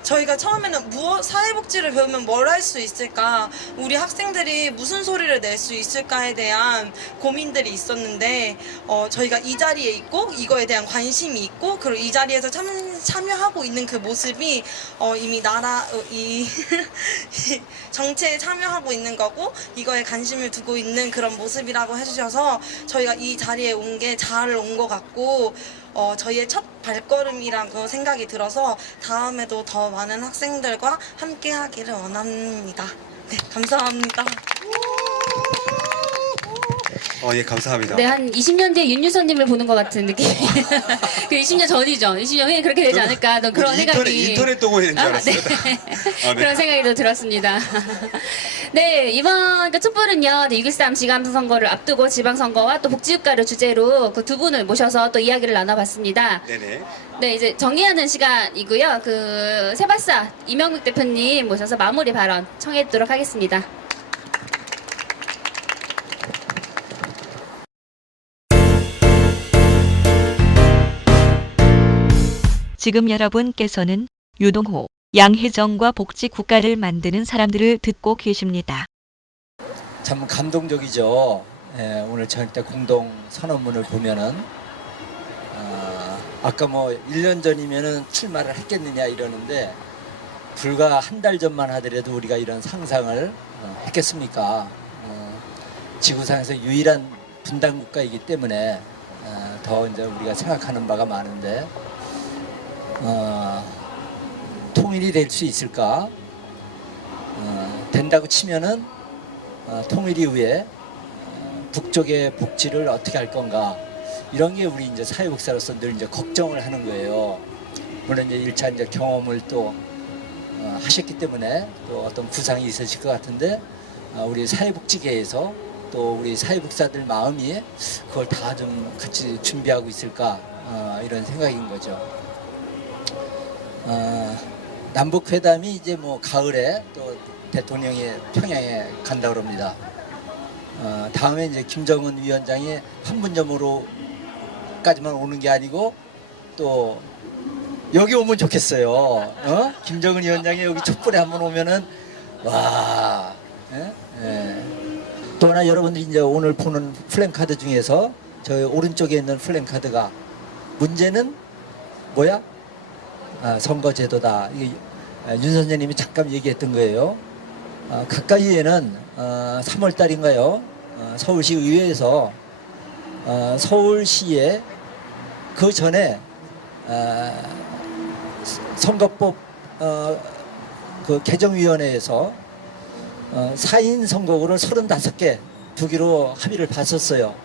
저희가 처음에는 사회복지를 배우면 뭘 할 수 있을까, 우리 학생들이 무슨 소리를 낼 수 있을까에 대한 고민들이 있었는데 저희가 이 자리에 있고 이거에 대한 관심이 있고 그리고 이 자리에서 참여하고 있는 그 모습이 이미 이 정치에 참여하고 있는 거고 이거에 관심을 두고 있는 그런 모습이라고 해주셔서 저희가 이 자리에 온 게 잘 온 것 같고 저희의 첫 발걸음이라고 생각이 들어서 다음에도 더 많은 학생들과 함께 하기를 원합니다. 네, 감사합니다. 예, 감사합니다. 네, 한 20년 뒤에 윤유선님을 보는 것 같은 느낌. 그 20년 전이죠. 20년 후에 그렇게 되지 않을까. 또 그런 생각이. 인터넷 동호회인 줄 알았어요. 네. 네. 그런 생각이 또 들었습니다. 네, 이번 그 촛불은요, 6.13 지방선거를 앞두고 지방선거와 또 복지국가를 주제로 그 두 분을 모셔서 또 이야기를 나눠봤습니다. 네네. 네, 이제 정리하는 시간이고요. 그 세바사 이명국 대표님 모셔서 마무리 발언 청해드리도록 하겠습니다. 지금 여러분께서는 유동호, 양혜정과 복지 국가를 만드는 사람들을 듣고 계십니다. 참 감동적이죠. 오늘 저녁 때 공동 선언문을 보면은 아까 뭐 1년 전이면은 출마를 했겠느냐 이러는데 불과 한 달 전만 하더라도 우리가 이런 상상을 했겠습니까? 지구상에서 유일한 분단 국가이기 때문에 더 이제 우리가 생각하는 바가 많은데 통일이 될 수 있을까? 된다고 치면은 통일 이후에 북쪽의 복지를 어떻게 할 건가, 이런 게 우리 이제 사회복지사로서 늘 이제 걱정을 하는 거예요. 물론 이제 1차 이제 경험을 또 하셨기 때문에 또 어떤 구상이 있으실 것 같은데 우리 사회복지계에서 또 우리 사회복지사들 마음이 그걸 다 좀 같이 준비하고 있을까, 이런 생각인 거죠. 남북 회담이 이제 뭐 가을에 또 대통령이 평양에 간다 그럽니다. 다음에 이제 김정은 위원장이 판문점으로까지만 오는 게 아니고 또 여기 오면 좋겠어요. 김정은 위원장이 여기 촛불에 한번 오면은 와. 또 하나 여러분들이 이제 오늘 보는 플랜카드 중에서 저 오른쪽에 있는 플랜카드가 문제는 뭐야? 선거제도다. 이게 윤 선생님이 잠깐 얘기했던 거예요. 가까이에는 3월 달인가요? 서울시 의회에서 서울시에 그 전에 선거법 그 개정위원회에서 4인 선거구를 35개 두기로 합의를 봤었어요.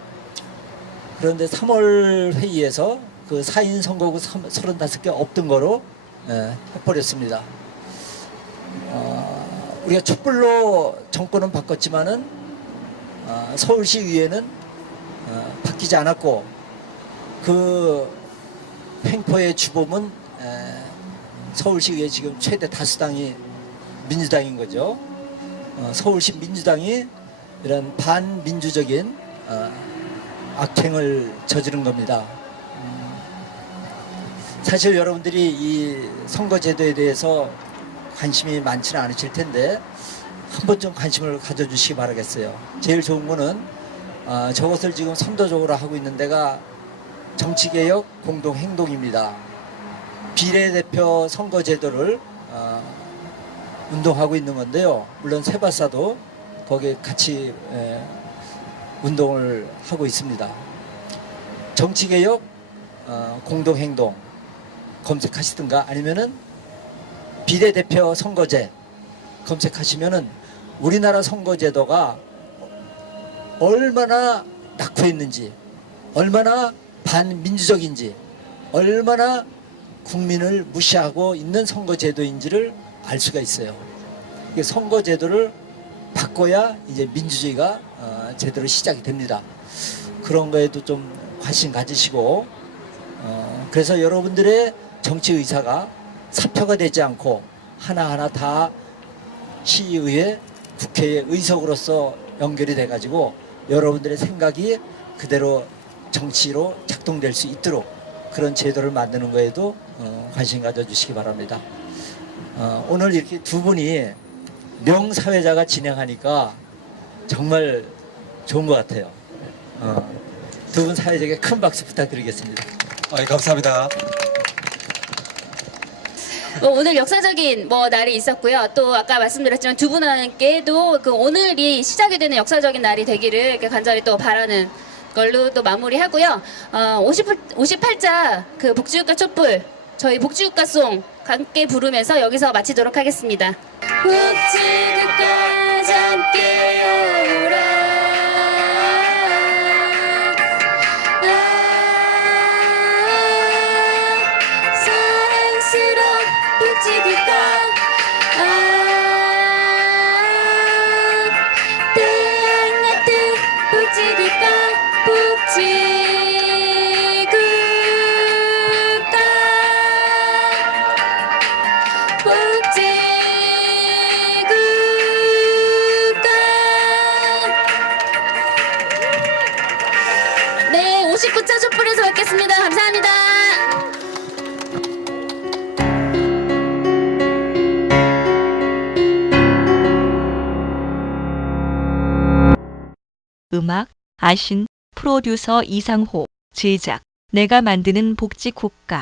그런데 3월 회의에서 그 4인 선거구 35개 없던 거로 해버렸습니다. 우리가 촛불로 정권은 바꿨지만은 서울시 의회는 바뀌지 않았고 그 횡포의 주범은 서울시 의회 지금 최대 다수당이 민주당인 거죠. 서울시 민주당이 이런 반민주적인 악행을 저지른 겁니다. 사실 여러분들이 이 선거제도에 대해서 관심이 많지는 않으실 텐데 한 번 좀 관심을 가져주시기 바라겠어요. 제일 좋은 거는 저것을 지금 선도적으로 하고 있는 데가 정치개혁 공동행동입니다. 비례대표 선거제도를 운동하고 있는 건데요. 물론 세바사도 거기에 같이 운동을 하고 있습니다. 정치개혁 공동행동 검색하시든가 아니면은 비례대표 선거제 검색하시면은 우리나라 선거제도가 얼마나 낙후했는지, 얼마나 반민주적인지, 얼마나 국민을 무시하고 있는 선거제도인지를 알 수가 있어요. 선거제도를 바꿔야 이제 민주주의가 제대로 시작이 됩니다. 그런 거에도 좀 관심 가지시고, 그래서 여러분들의 정치 의사가 사표가 되지 않고 하나하나 다 시의회, 국회의 의석으로서 연결이 돼가지고 여러분들의 생각이 그대로 정치로 작동될 수 있도록 그런 제도를 만드는 거에도 관심 가져주시기 바랍니다. 오늘 이렇게 두 분이 명사회자가 진행하니까 정말 좋은 것 같아요. 두 분 사회자에게 큰 박수 부탁드리겠습니다. 감사합니다. 오늘 역사적인 날이 있었고요. 또 아까 말씀드렸지만 두 분께도 그 오늘이 시작이 되는 역사적인 날이 되기를 이렇게 간절히 또 바라는 걸로 또 마무리하고요. 58자 그 복지국가 촛불 저희 복지국가송 함께 부르면서 여기서 마치도록 하겠습니다. 복지국가 함께 오라. 사랑스러운 복지국가 태양 같은 복지국가 네, 59차 촛불에서 뵙겠습니다. 감사합니다. 음악, 아신, 프로듀서 이상호, 제작, 내가 만드는 복지국가.